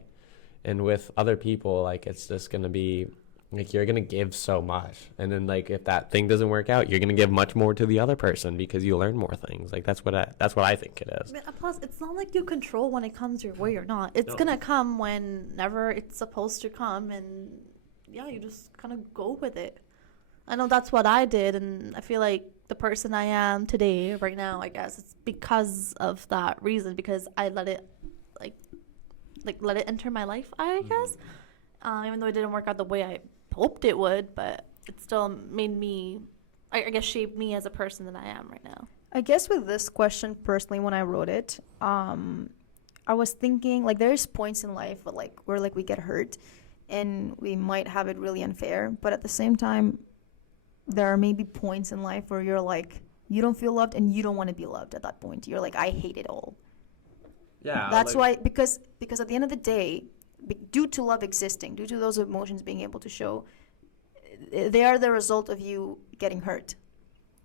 And with other people, like it's just gonna be like you're gonna give so much, and then like if that thing doesn't work out, you're gonna give much more to the other person because you learn more things. Like that's what I think it is. Plus, it's not like you control when it comes your way or not. It's No. gonna come whenever it's supposed to come, and yeah, you just kind of go with it. I know that's what I did, and I feel like the person I am today, right now, I guess it's because of that reason, because I let it let it enter my life, I guess. Even though it didn't work out the way I hoped it would, but it still made me, I guess, shaped me as a person that I am right now. I guess with this question, personally, when I wrote it, I was thinking, like, there's points in life but like where like we get hurt and we might have it really unfair, but at the same time there are maybe points in life where you're like you don't feel loved and you don't want to be loved at that point. You're like, I hate it all. Yeah. That's why, because at the end of the day, due to love existing, due to those emotions being able to show, they are the result of you getting hurt.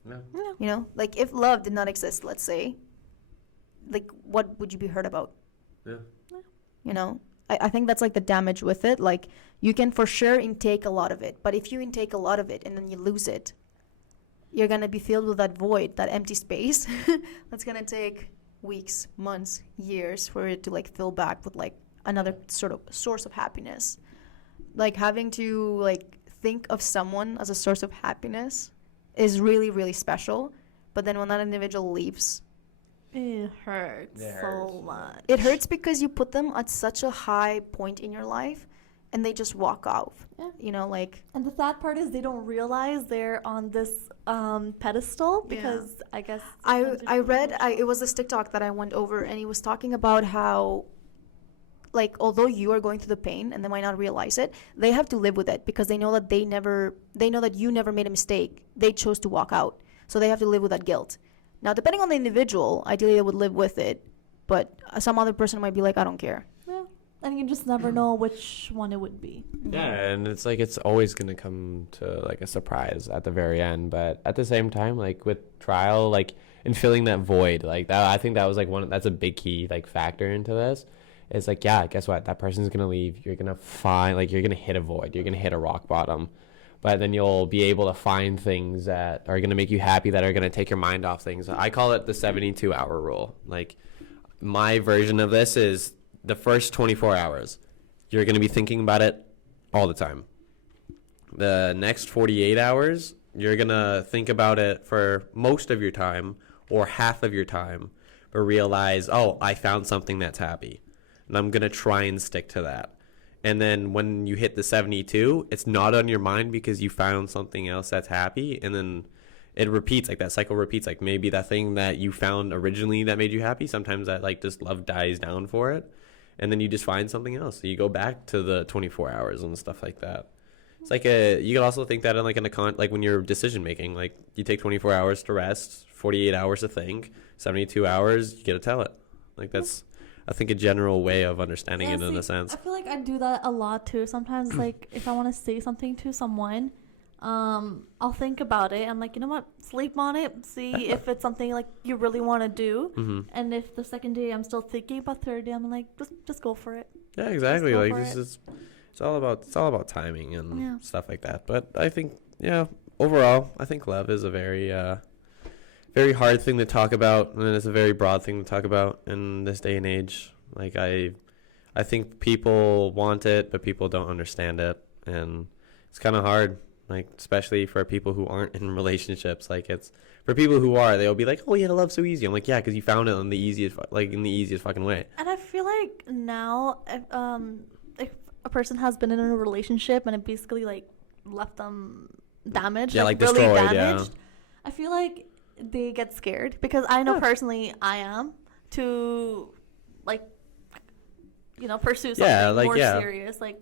No. You know, like if love did not exist, let's say, like what would you be hurt about? Yeah. You know, I think that's like the damage with it. Like you can for sure intake a lot of it, but if you intake a lot of it and then you lose it, you're gonna be filled with that void, that empty space. That's gonna take weeks, months, years for it to like fill back with like another sort of source of happiness. Like having to like think of someone as a source of happiness is really, really special. But then when that individual leaves, It hurts It so hurts. much. it hurts because you put them at such a high point in your life and they just walk off. Yeah. You know, like And the sad part is they don't realize they're on this pedestal Yeah. because I guess I read it was this TikTok that I went over and he was talking about how like although you are going through the pain and they might not realize it, they have to live with it because they know that they know that you never made a mistake. They chose to walk out. So they have to live with that guilt. Now, depending on the individual, ideally they would live with it, but some other person might be like, I don't care. Yeah. And you just never know which one it would be. Yeah, and it's like it's always gonna come to like a surprise at the very end, but at the same time, like with trial, like and filling that void, like that, I think that was like that's a big key like factor into this. It's like, yeah, guess what? That person's gonna leave. You're gonna find like you're gonna hit a void. You're gonna hit a rock bottom, but then you'll be able to find things that are gonna make you happy, that are gonna take your mind off things. I call it the 72-hour rule. Like my version of this is the first 24 hours, you're going to be thinking about it all the time. The next 48 hours, you're going to think about it for most of your time or half of your time, but realize, oh, I found something that's happy, and I'm going to try and stick to that. And then when you hit the 72, it's not on your mind because you found something else that's happy, and then it repeats, like that cycle repeats. Like maybe that thing that you found originally that made you happy, sometimes that like just love dies down for it. And then you just find something else. So you go back to the 24 hours and stuff like that. It's like you could also think that in like like when you're decision making, like you take 24 hours to rest, 48 hours to think, 72 hours you get to tell it. Like that's, I think, a general way of understanding it in a sense. I feel like I do that a lot too. Sometimes, like if I want to say something to someone, I'll think about it. I'm like, you know what? Sleep on it. See if it's something like you really want to do. Mm-hmm. And if the second day I'm still thinking about, third day I'm like, just go for it. Yeah, exactly. go Like for this it. is, it's all about timing and Yeah. stuff like that. But I think, yeah, overall, I think love is a very very hard thing to talk about, and it's a very broad thing to talk about in this day and age. Like I think people want it, but people don't understand it, and it's kind of hard. Like especially for people who aren't in relationships. Like it's for people who are, they'll be like, "Oh yeah, love's so easy." I'm like, "Yeah, because you found it in the easiest, in the easiest fucking way." And I feel like now, if a person has been in a relationship and it basically like left them damaged, Yeah, like really destroyed, damaged, yeah. I feel like they get scared because I know Yeah. personally I am to like, pursue something Yeah, like, more yeah. serious, like.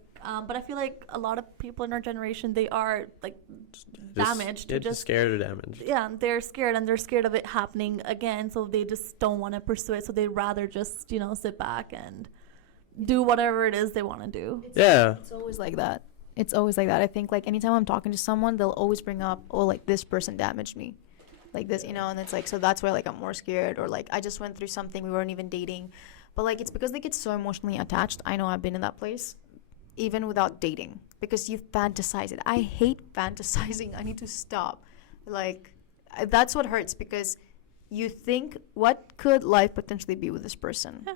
But I feel like a lot of people in our generation, they are like damaged. Yeah, just scared or damaged. Yeah, they're scared, and they're scared of it happening again, so they just don't want to pursue it. So they'd rather just sit back and do whatever it is they want to do. Yeah. It's always like that. It's always like that. I think like anytime I'm talking to someone, they'll always bring up, oh, like this person damaged me, like this, and it's like, so that's why like I'm more scared, or like I just went through something, we weren't even dating, but like it's because they get so emotionally attached. I know I've been in that place, even without dating, because you fantasize it. I hate fantasizing. I need to stop. Like that's what hurts, because you think, what could life potentially be with this person? Yeah.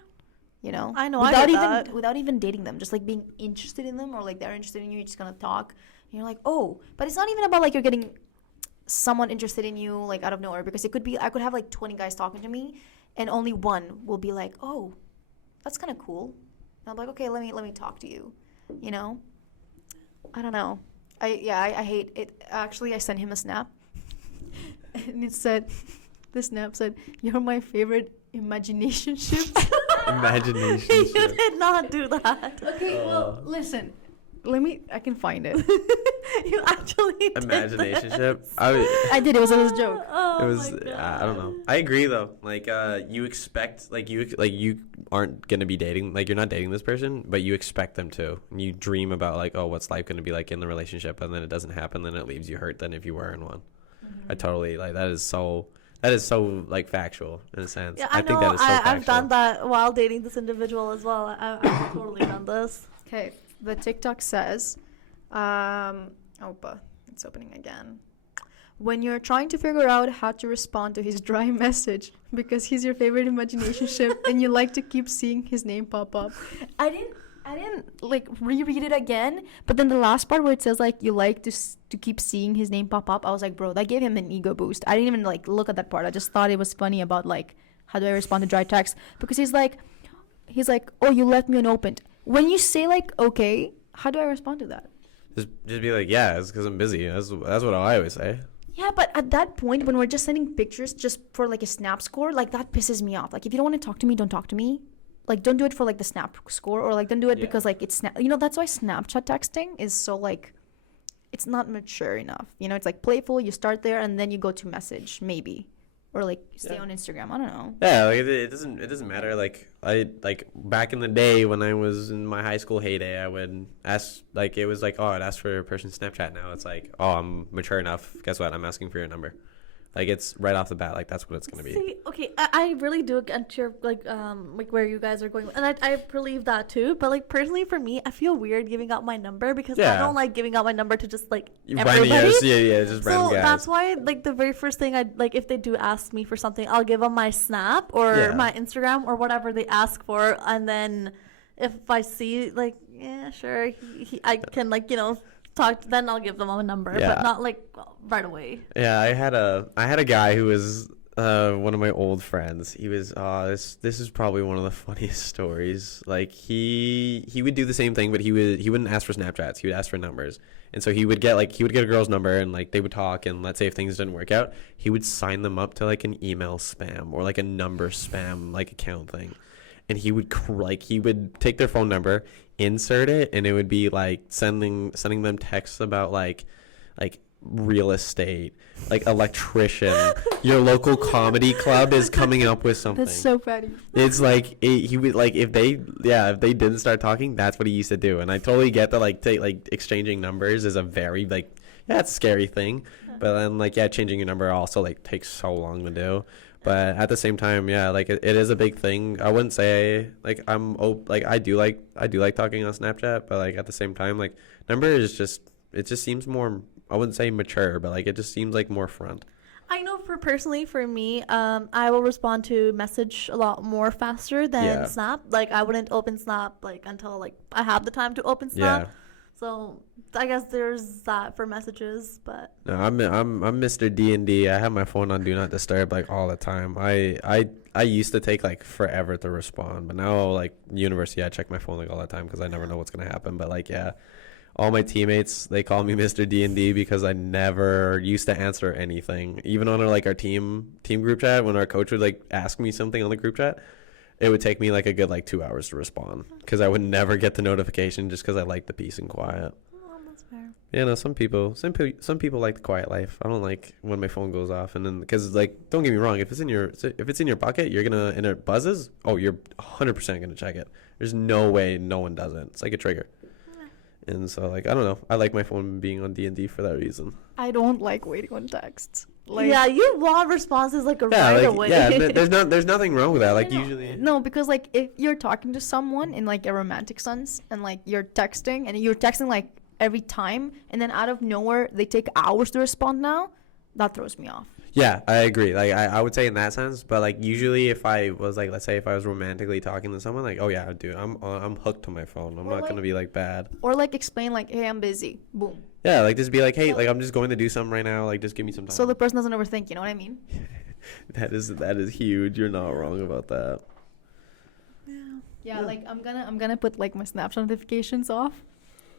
I know, I without get even that. without even dating them, just like being interested in them, or like they're interested in you, you're just gonna talk, and you're like, oh, but it's not even about like you're getting someone interested in you like out of nowhere, because it could be, I could have like 20 guys talking to me and only one will be like, oh, that's kind of cool, and I'm like, okay, let me talk to you. I don't know. I hate it. Actually, I sent him a snap and it said, the snap said, "You're my favorite imagination ship." Imagination. You did not do that. Okay, well, listen. I can find it. You actually did Imagination this. ship. I did. It was a joke. Oh It was. my God. I don't know. I agree though. Like, you expect you aren't gonna be dating. Like, you're not dating this person, but you expect them to. And you dream about like, oh, what's life gonna be like in the relationship, and then it doesn't happen. Then it leaves you hurt than if you were in one. I totally like that. Is so. That is so like factual in a sense. Yeah, I know. think that is so factual. I've done that while dating this individual as well. I've totally done this. Okay, the TikTok says, it's opening again. When you're trying to figure out how to respond to his dry message because he's your favorite imagination ship and you like to keep seeing his name pop up. I didn't like reread it again, but then the last part where it says like you like to keep seeing his name pop up, I was like, bro, that gave him an ego boost. I didn't even like look at that part. I just thought it was funny about like how do I respond to dry text, because he's like, oh, you left me unopened. When you say like, okay, how do I respond to that? Just be like, yeah, it's because I'm busy. That's what I always say. Yeah, but at that point, when we're just sending pictures just for like a snap score, like that pisses me off. Like, if you don't want to talk to me, don't talk to me. Like, don't do it for like the snap score, or like don't do it because like it's that's why Snapchat texting is so like, it's not mature enough. It's like playful. You start there and then you go to message maybe, or like stay on Instagram. I don't know. Yeah, like it doesn't matter. Like back in the day when I was in my high school heyday, I would ask, like, it was like, oh, I'd ask for a person's Snapchat. Now it's like, oh, I'm mature enough. Guess what? I'm asking for your number. Like, it's right off the bat. Like, that's what it's gonna be. See, okay, I really do get your like where you guys are going, and I believe that too. But like personally, for me, I feel weird giving out my number because I don't like giving out my number to just like everybody. Just random So guys. that's why like the very first thing I like, if they do ask me for something, I'll give them my Snap or my Instagram or whatever they ask for, and then if I see like, yeah, sure, I can like talk, then I'll give them a number, but not like right away. Yeah, I had a guy who was one of my old friends. He was this is probably one of the funniest stories. Like, he would do the same thing, but he wouldn't ask for Snapchats. He would ask for numbers. And so he would get a girl's number, and like they would talk, and let's say if things didn't work out, he would sign them up to like an email spam or like a number spam like account thing. And he would take their phone number, insert it, and it would be like sending them texts about like real estate, like electrician. Your local comedy club is coming up with something. That's so funny. It's like he would like if they didn't start talking, that's what he used to do. And I totally get that like exchanging numbers is a very like it's a scary thing, but then changing your number also like takes so long to do. But at the same time, like it is a big thing. I wouldn't say like I do like talking on Snapchat, but like at the same time, like number is just, it just seems more, I wouldn't say mature, but like it just seems like more front. I know for me, I will respond to message a lot more faster than Snap. Like, I wouldn't open Snap like until like I have the time to open Snap. Yeah. So I guess there's that for messages, but No, I'm Mr. D&D. I have my phone on Do Not Disturb like all the time. I used to take like forever to respond, but now like university I check my phone like all the time because I never know what's gonna happen. But like all my teammates, they call me Mr. D&D because I never used to answer anything. Even on our team group chat, when our coach would like ask me something on the group chat, it would take me like a good 2 hours to respond because I would never get the notification just because I like the peace and quiet. oh, that's fair. Yeah, no, some people like the quiet life. I don't like when my phone goes off, and then because don't get me wrong, if it's in your bucket, and it buzzes, oh, you're 100% gonna check it. There's no way no one doesn't. It's like a trigger. And so I don't know. I like my phone being on D&D for that reason. I don't like waiting on texts. You want responses right away. Yeah, there's nothing wrong with that. Usually. No, because if you're talking to someone in a romantic sense and you're texting every time, and then out of nowhere they take hours to respond now, that throws me off. Yeah, I agree. I would say in that sense, but usually if I was let's say if I was romantically talking to someone, oh yeah, dude, I'm hooked to my phone. I'm not gonna be bad. Or explain hey, I'm busy. Boom. Yeah, just be hey, I'm just going to do something right now. Just give me some time. So the person doesn't overthink. You know what I mean? that is huge. You're not wrong about that. Yeah. I'm gonna put my Snapchat notifications off,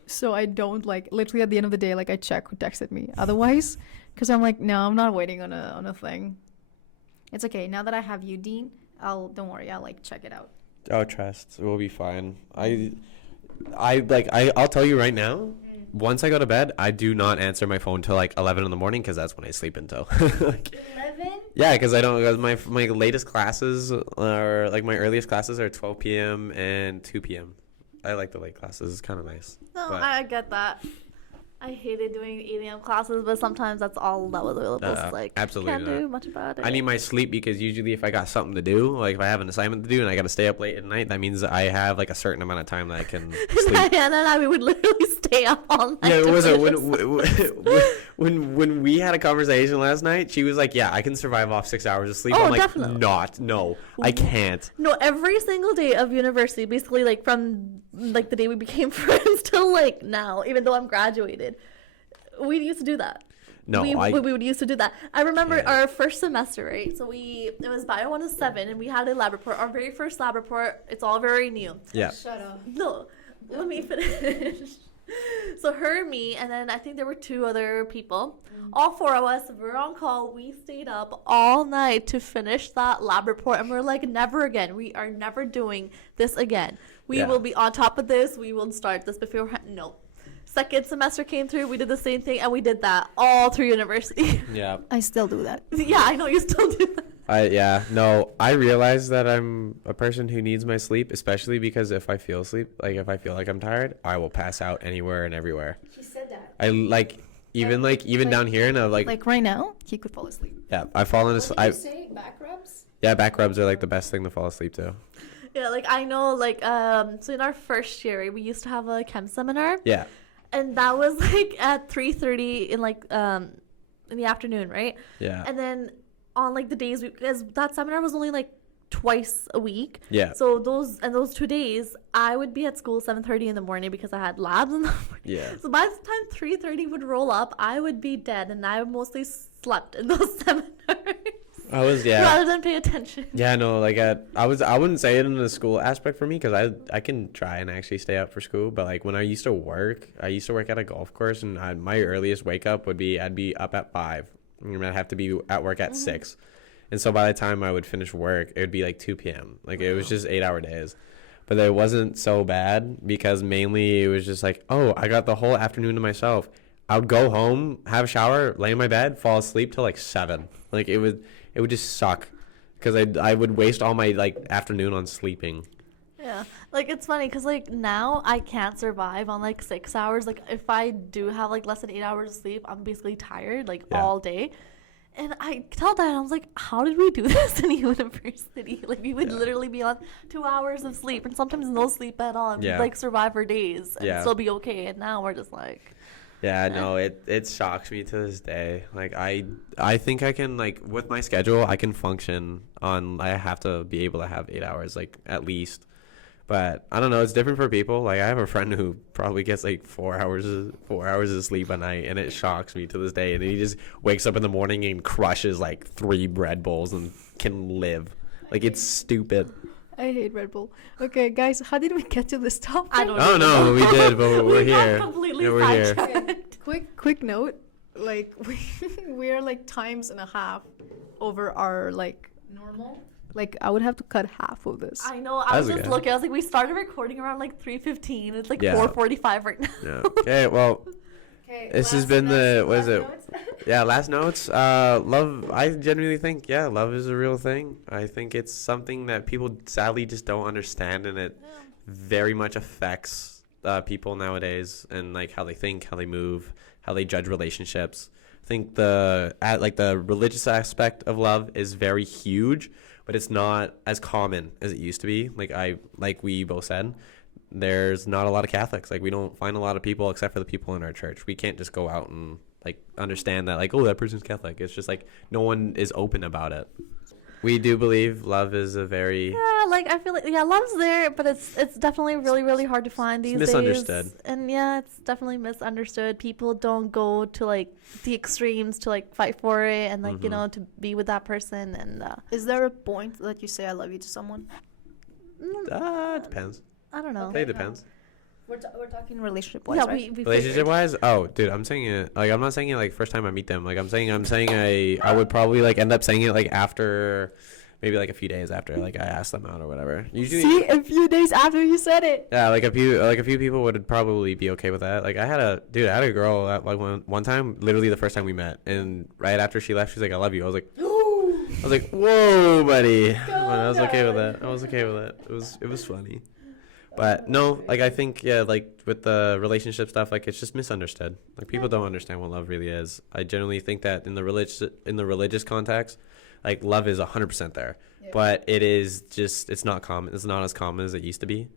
so I don't literally at the end of the day I check who texted me. Otherwise, because I'm no, I'm not waiting on a thing. It's okay. Now that I have you, Dean, don't worry. I'll check it out. Oh, trust. We'll be fine. I'll tell you right now. Once I go to bed, I do not answer my phone till like 11 in the morning because that's when I sleep until. 11? Yeah, because I don't. Cause my latest classes are like my earliest classes are 12 p.m. and 2 p.m. I like the late classes. It's kind of nice. No, But- I get that. I hated doing 8 a.m. classes, but sometimes that's all that was available. So like, absolutely can't not. do much about it. I need my sleep because usually if I got something to do, like if I have an assignment to do and I got to stay up late at night, that means I have like a certain amount of time that I can sleep. And then we would literally stay up all night. Yeah, to was it finish when we had a conversation last night? She was like, "Yeah, I can survive off 6 hours of sleep." Oh, I'm like, definitely. No, I can't. No, every single day of university, basically like from like the day we became friends till like now, even though I'm graduated, we used to do that. No, we would used to do that. I remember can't. our first semester, right? So it was Bio 1 to 7, and we had a lab report. Our very first lab report, it's all very new. Yeah. Shut up. No, let me finish. So her, me, and then I think there were 2 other people. All 4 of us were on call. We stayed up all night to finish that lab report, and we're like, never again. We are never doing this again. We Yeah. will be on top of this. We will start this before. No. Second semester came through. We did the same thing, and we did that all through university. Yeah. I still do that. Yeah, I know you still do that. I realize that I'm a person who needs my sleep, especially because if I feel like I'm tired, I will pass out anywhere and everywhere. She said that. I even down here and Like right now, he could fall asleep. yeah, I fall in What did you say? Back rubs? yeah, back rubs are like the best thing to fall asleep to. Yeah, like I know, like so in our first year, we used to have a chem seminar. Yeah. And that was like at 3:30 in like in the afternoon, right? Yeah. And then on like the days because that seminar was only like twice a week. Yeah. So those 2 days I would be at school 7:30 in the morning because I had labs in the morning. Yeah. So by the time 3:30 would roll up, I would be dead, and I mostly slept in those seminars. I was Rather than pay attention. Yeah, no, like I wouldn't say it in the school aspect for me because I can try and actually stay up for school, but like when I used to work at a golf course, and my earliest wake up would be I'd be up at 5, and I'd have to be at work at 6, and so by the time I would finish work, it would be like 2 p.m. Like it was just 8-hour days, but it wasn't so bad because mainly it was just like, oh, I got the whole afternoon to myself. I would go home, have a shower, lay in my bed, fall asleep till like 7. Like it would just suck because I would waste all my like afternoon on sleeping. Yeah, like it's funny because like now I can't survive on like 6 hours. Like if I do have like less than 8 hours of sleep, I'm basically tired like Yeah. all day. And I tell that I was like, how did we do this in university? Like we would literally be on 2 hours of sleep and sometimes no sleep at all. And Yeah. we'd like survive for days and Yeah. still be okay. And now we're just like, Yeah, no, it shocks me to this day. Like I think I can like with my schedule I can function on I have to be able to have 8 hours like at least. But I don't know, it's different for people. Like I have a friend who probably gets like 4 hours of sleep a night, and it shocks me to this day. And he just wakes up in the morning and crushes like 3 Red Bulls and can live. Like it's stupid. I hate Red Bull. Okay, guys, how did we get to this topic? I don't Oh no, we did, but we're we got here. completely Yeah, we're here. sidetracked. Quick note, like we are like times and a half over our like normal. Like I would have to cut half of this. I know. I was That's just okay. looking. I was like, we started recording around like 3:15. It's like Yeah. 4:45 right now. Yeah. Okay, well, Okay, this has been the what is it? Yeah, last notes. Love. I genuinely think, yeah, love is a real thing. I think it's something that people sadly just don't understand, and it very much affects people nowadays, and like how they think, how they move, how they judge relationships. I think the religious aspect of love is very huge, but it's not as common as it used to be. Like we both said, there's not a lot of Catholics. Like we don't find a lot of people except for the people in our church. We can't just go out and like understand that like, oh, that person's Catholic. It's just like no one is open about it. We do believe love is a very Yeah, like I feel like love's there, but it's definitely really hard to find these misunderstood. days. And yeah, it's definitely misunderstood. People don't go to like the extremes to like fight for it and like to be with that person. And Is there a point that you say I love you to someone? it depends. I don't know. It depends. We're talking relationship wise, Yeah, right? we Relationship wise, oh dude, I'm saying it like I'm not saying it like first time I meet them. Like I'm saying I would probably like end up saying it like after maybe like a few days after like I asked them out or whatever. Usually, See, a few days after you said it. yeah, like a few people would probably be okay with that. Like I had a girl at like one time, literally the first time we met, and right after she left, she's like, "I love you." I was like, "Whoa, buddy!" But I was okay with that. It was funny. But no, like I think like with the relationship stuff, like it's just misunderstood. Like people don't understand what love really is. I generally think that in the religious context, like love is 100% there, but it's not common. It's not as common as it used to be.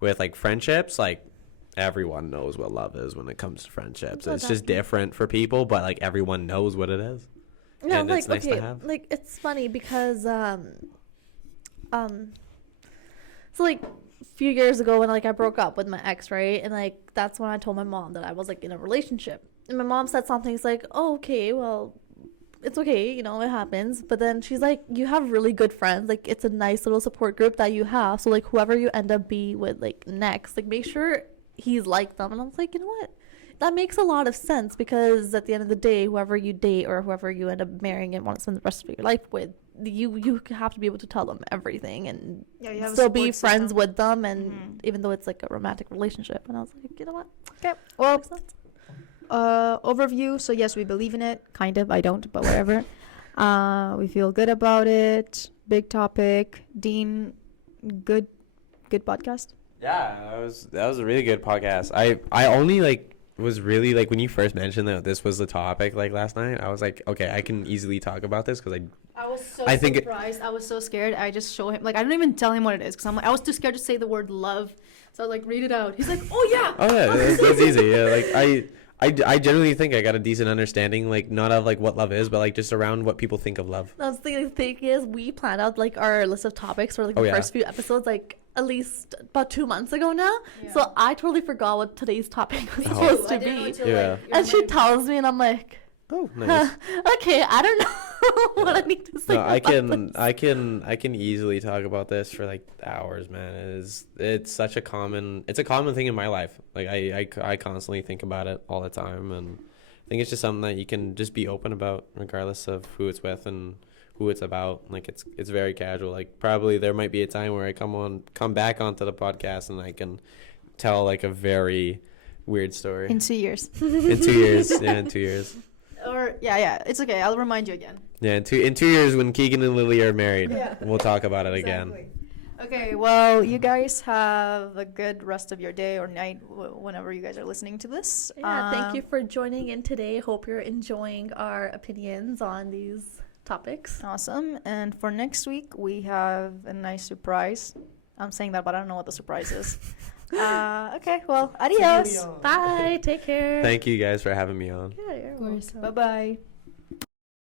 With like friendships, like everyone knows what love is when it comes to friendships. It's just different for people, but like everyone knows what it is. Yeah, and like it's nice okay, to have. like it's funny because so like a few years ago when like I broke up with my ex, right? And like that's when I told my mom that I was like in a relationship. And my mom said something, it's like, "Oh, okay, well, it's okay, you know, it happens." But then she's like, "You have really good friends. Like it's a nice little support group that you have. So like whoever you end up be with like next, like make sure he's like them." And I was like, "You know what? That makes a lot of sense because at the end of the day, whoever you date or whoever you end up marrying and want to spend the rest of your life with, you have to be able to tell them everything and Yeah, you have a still be support friends system. with them, and even though it's like a romantic relationship." And I was like, "You know what? Okay. Well, Makes sense." overview. So yes, we believe in it. Kind of. I don't, but whatever. We feel good about it. Big topic. Dean, good podcast. Yeah, that was a really good podcast. I only like was really like when you first mentioned that this was the topic like last night. I was like, okay, I can easily talk about this because I was so I think surprised. I was so scared. I just show him, like, I don't even tell him what it is because I was too scared to say the word love. So I was like, read it out. He's like, oh yeah. Oh yeah, that's easy. Yeah, like I generally think I got a decent understanding, like not of like what love is, but like just around what people think of love. That's the thing is we planned out like our list of topics for like the first few episodes like at least about 2 months ago now. Yeah. So I totally forgot what today's topic was Oh. supposed to I didn't know be. until, Yeah. like, And she tells me and I'm like, Oh, nice. okay, I don't know what I need to say. No, I about can this. I can easily talk about this for like hours, man. It's such a common thing in my life. Like I constantly think about it all the time, and I think it's just something that you can just be open about regardless of who it's with and who it's about. Like it's very casual. Like probably there might be a time where I come back onto the podcast and I can tell like a very weird story. In 2 years. In 2 years. Yeah, in 2 years. Or yeah, it's okay. I'll remind you again. Yeah, in 2 years when Keegan and Lily are married, Yeah. we'll talk about it again. Okay, well, you guys have a good rest of your day or night whenever you guys are listening to this. Yeah, thank you for joining in today. Hope you're enjoying our opinions on these topics. Awesome. And for next week, we have a nice surprise. I'm saying that, but I don't know what the surprise is. Okay, well, adios. Bye. Take care. Thank you guys for having me on. Yeah, you're Of course. welcome. Bye-bye.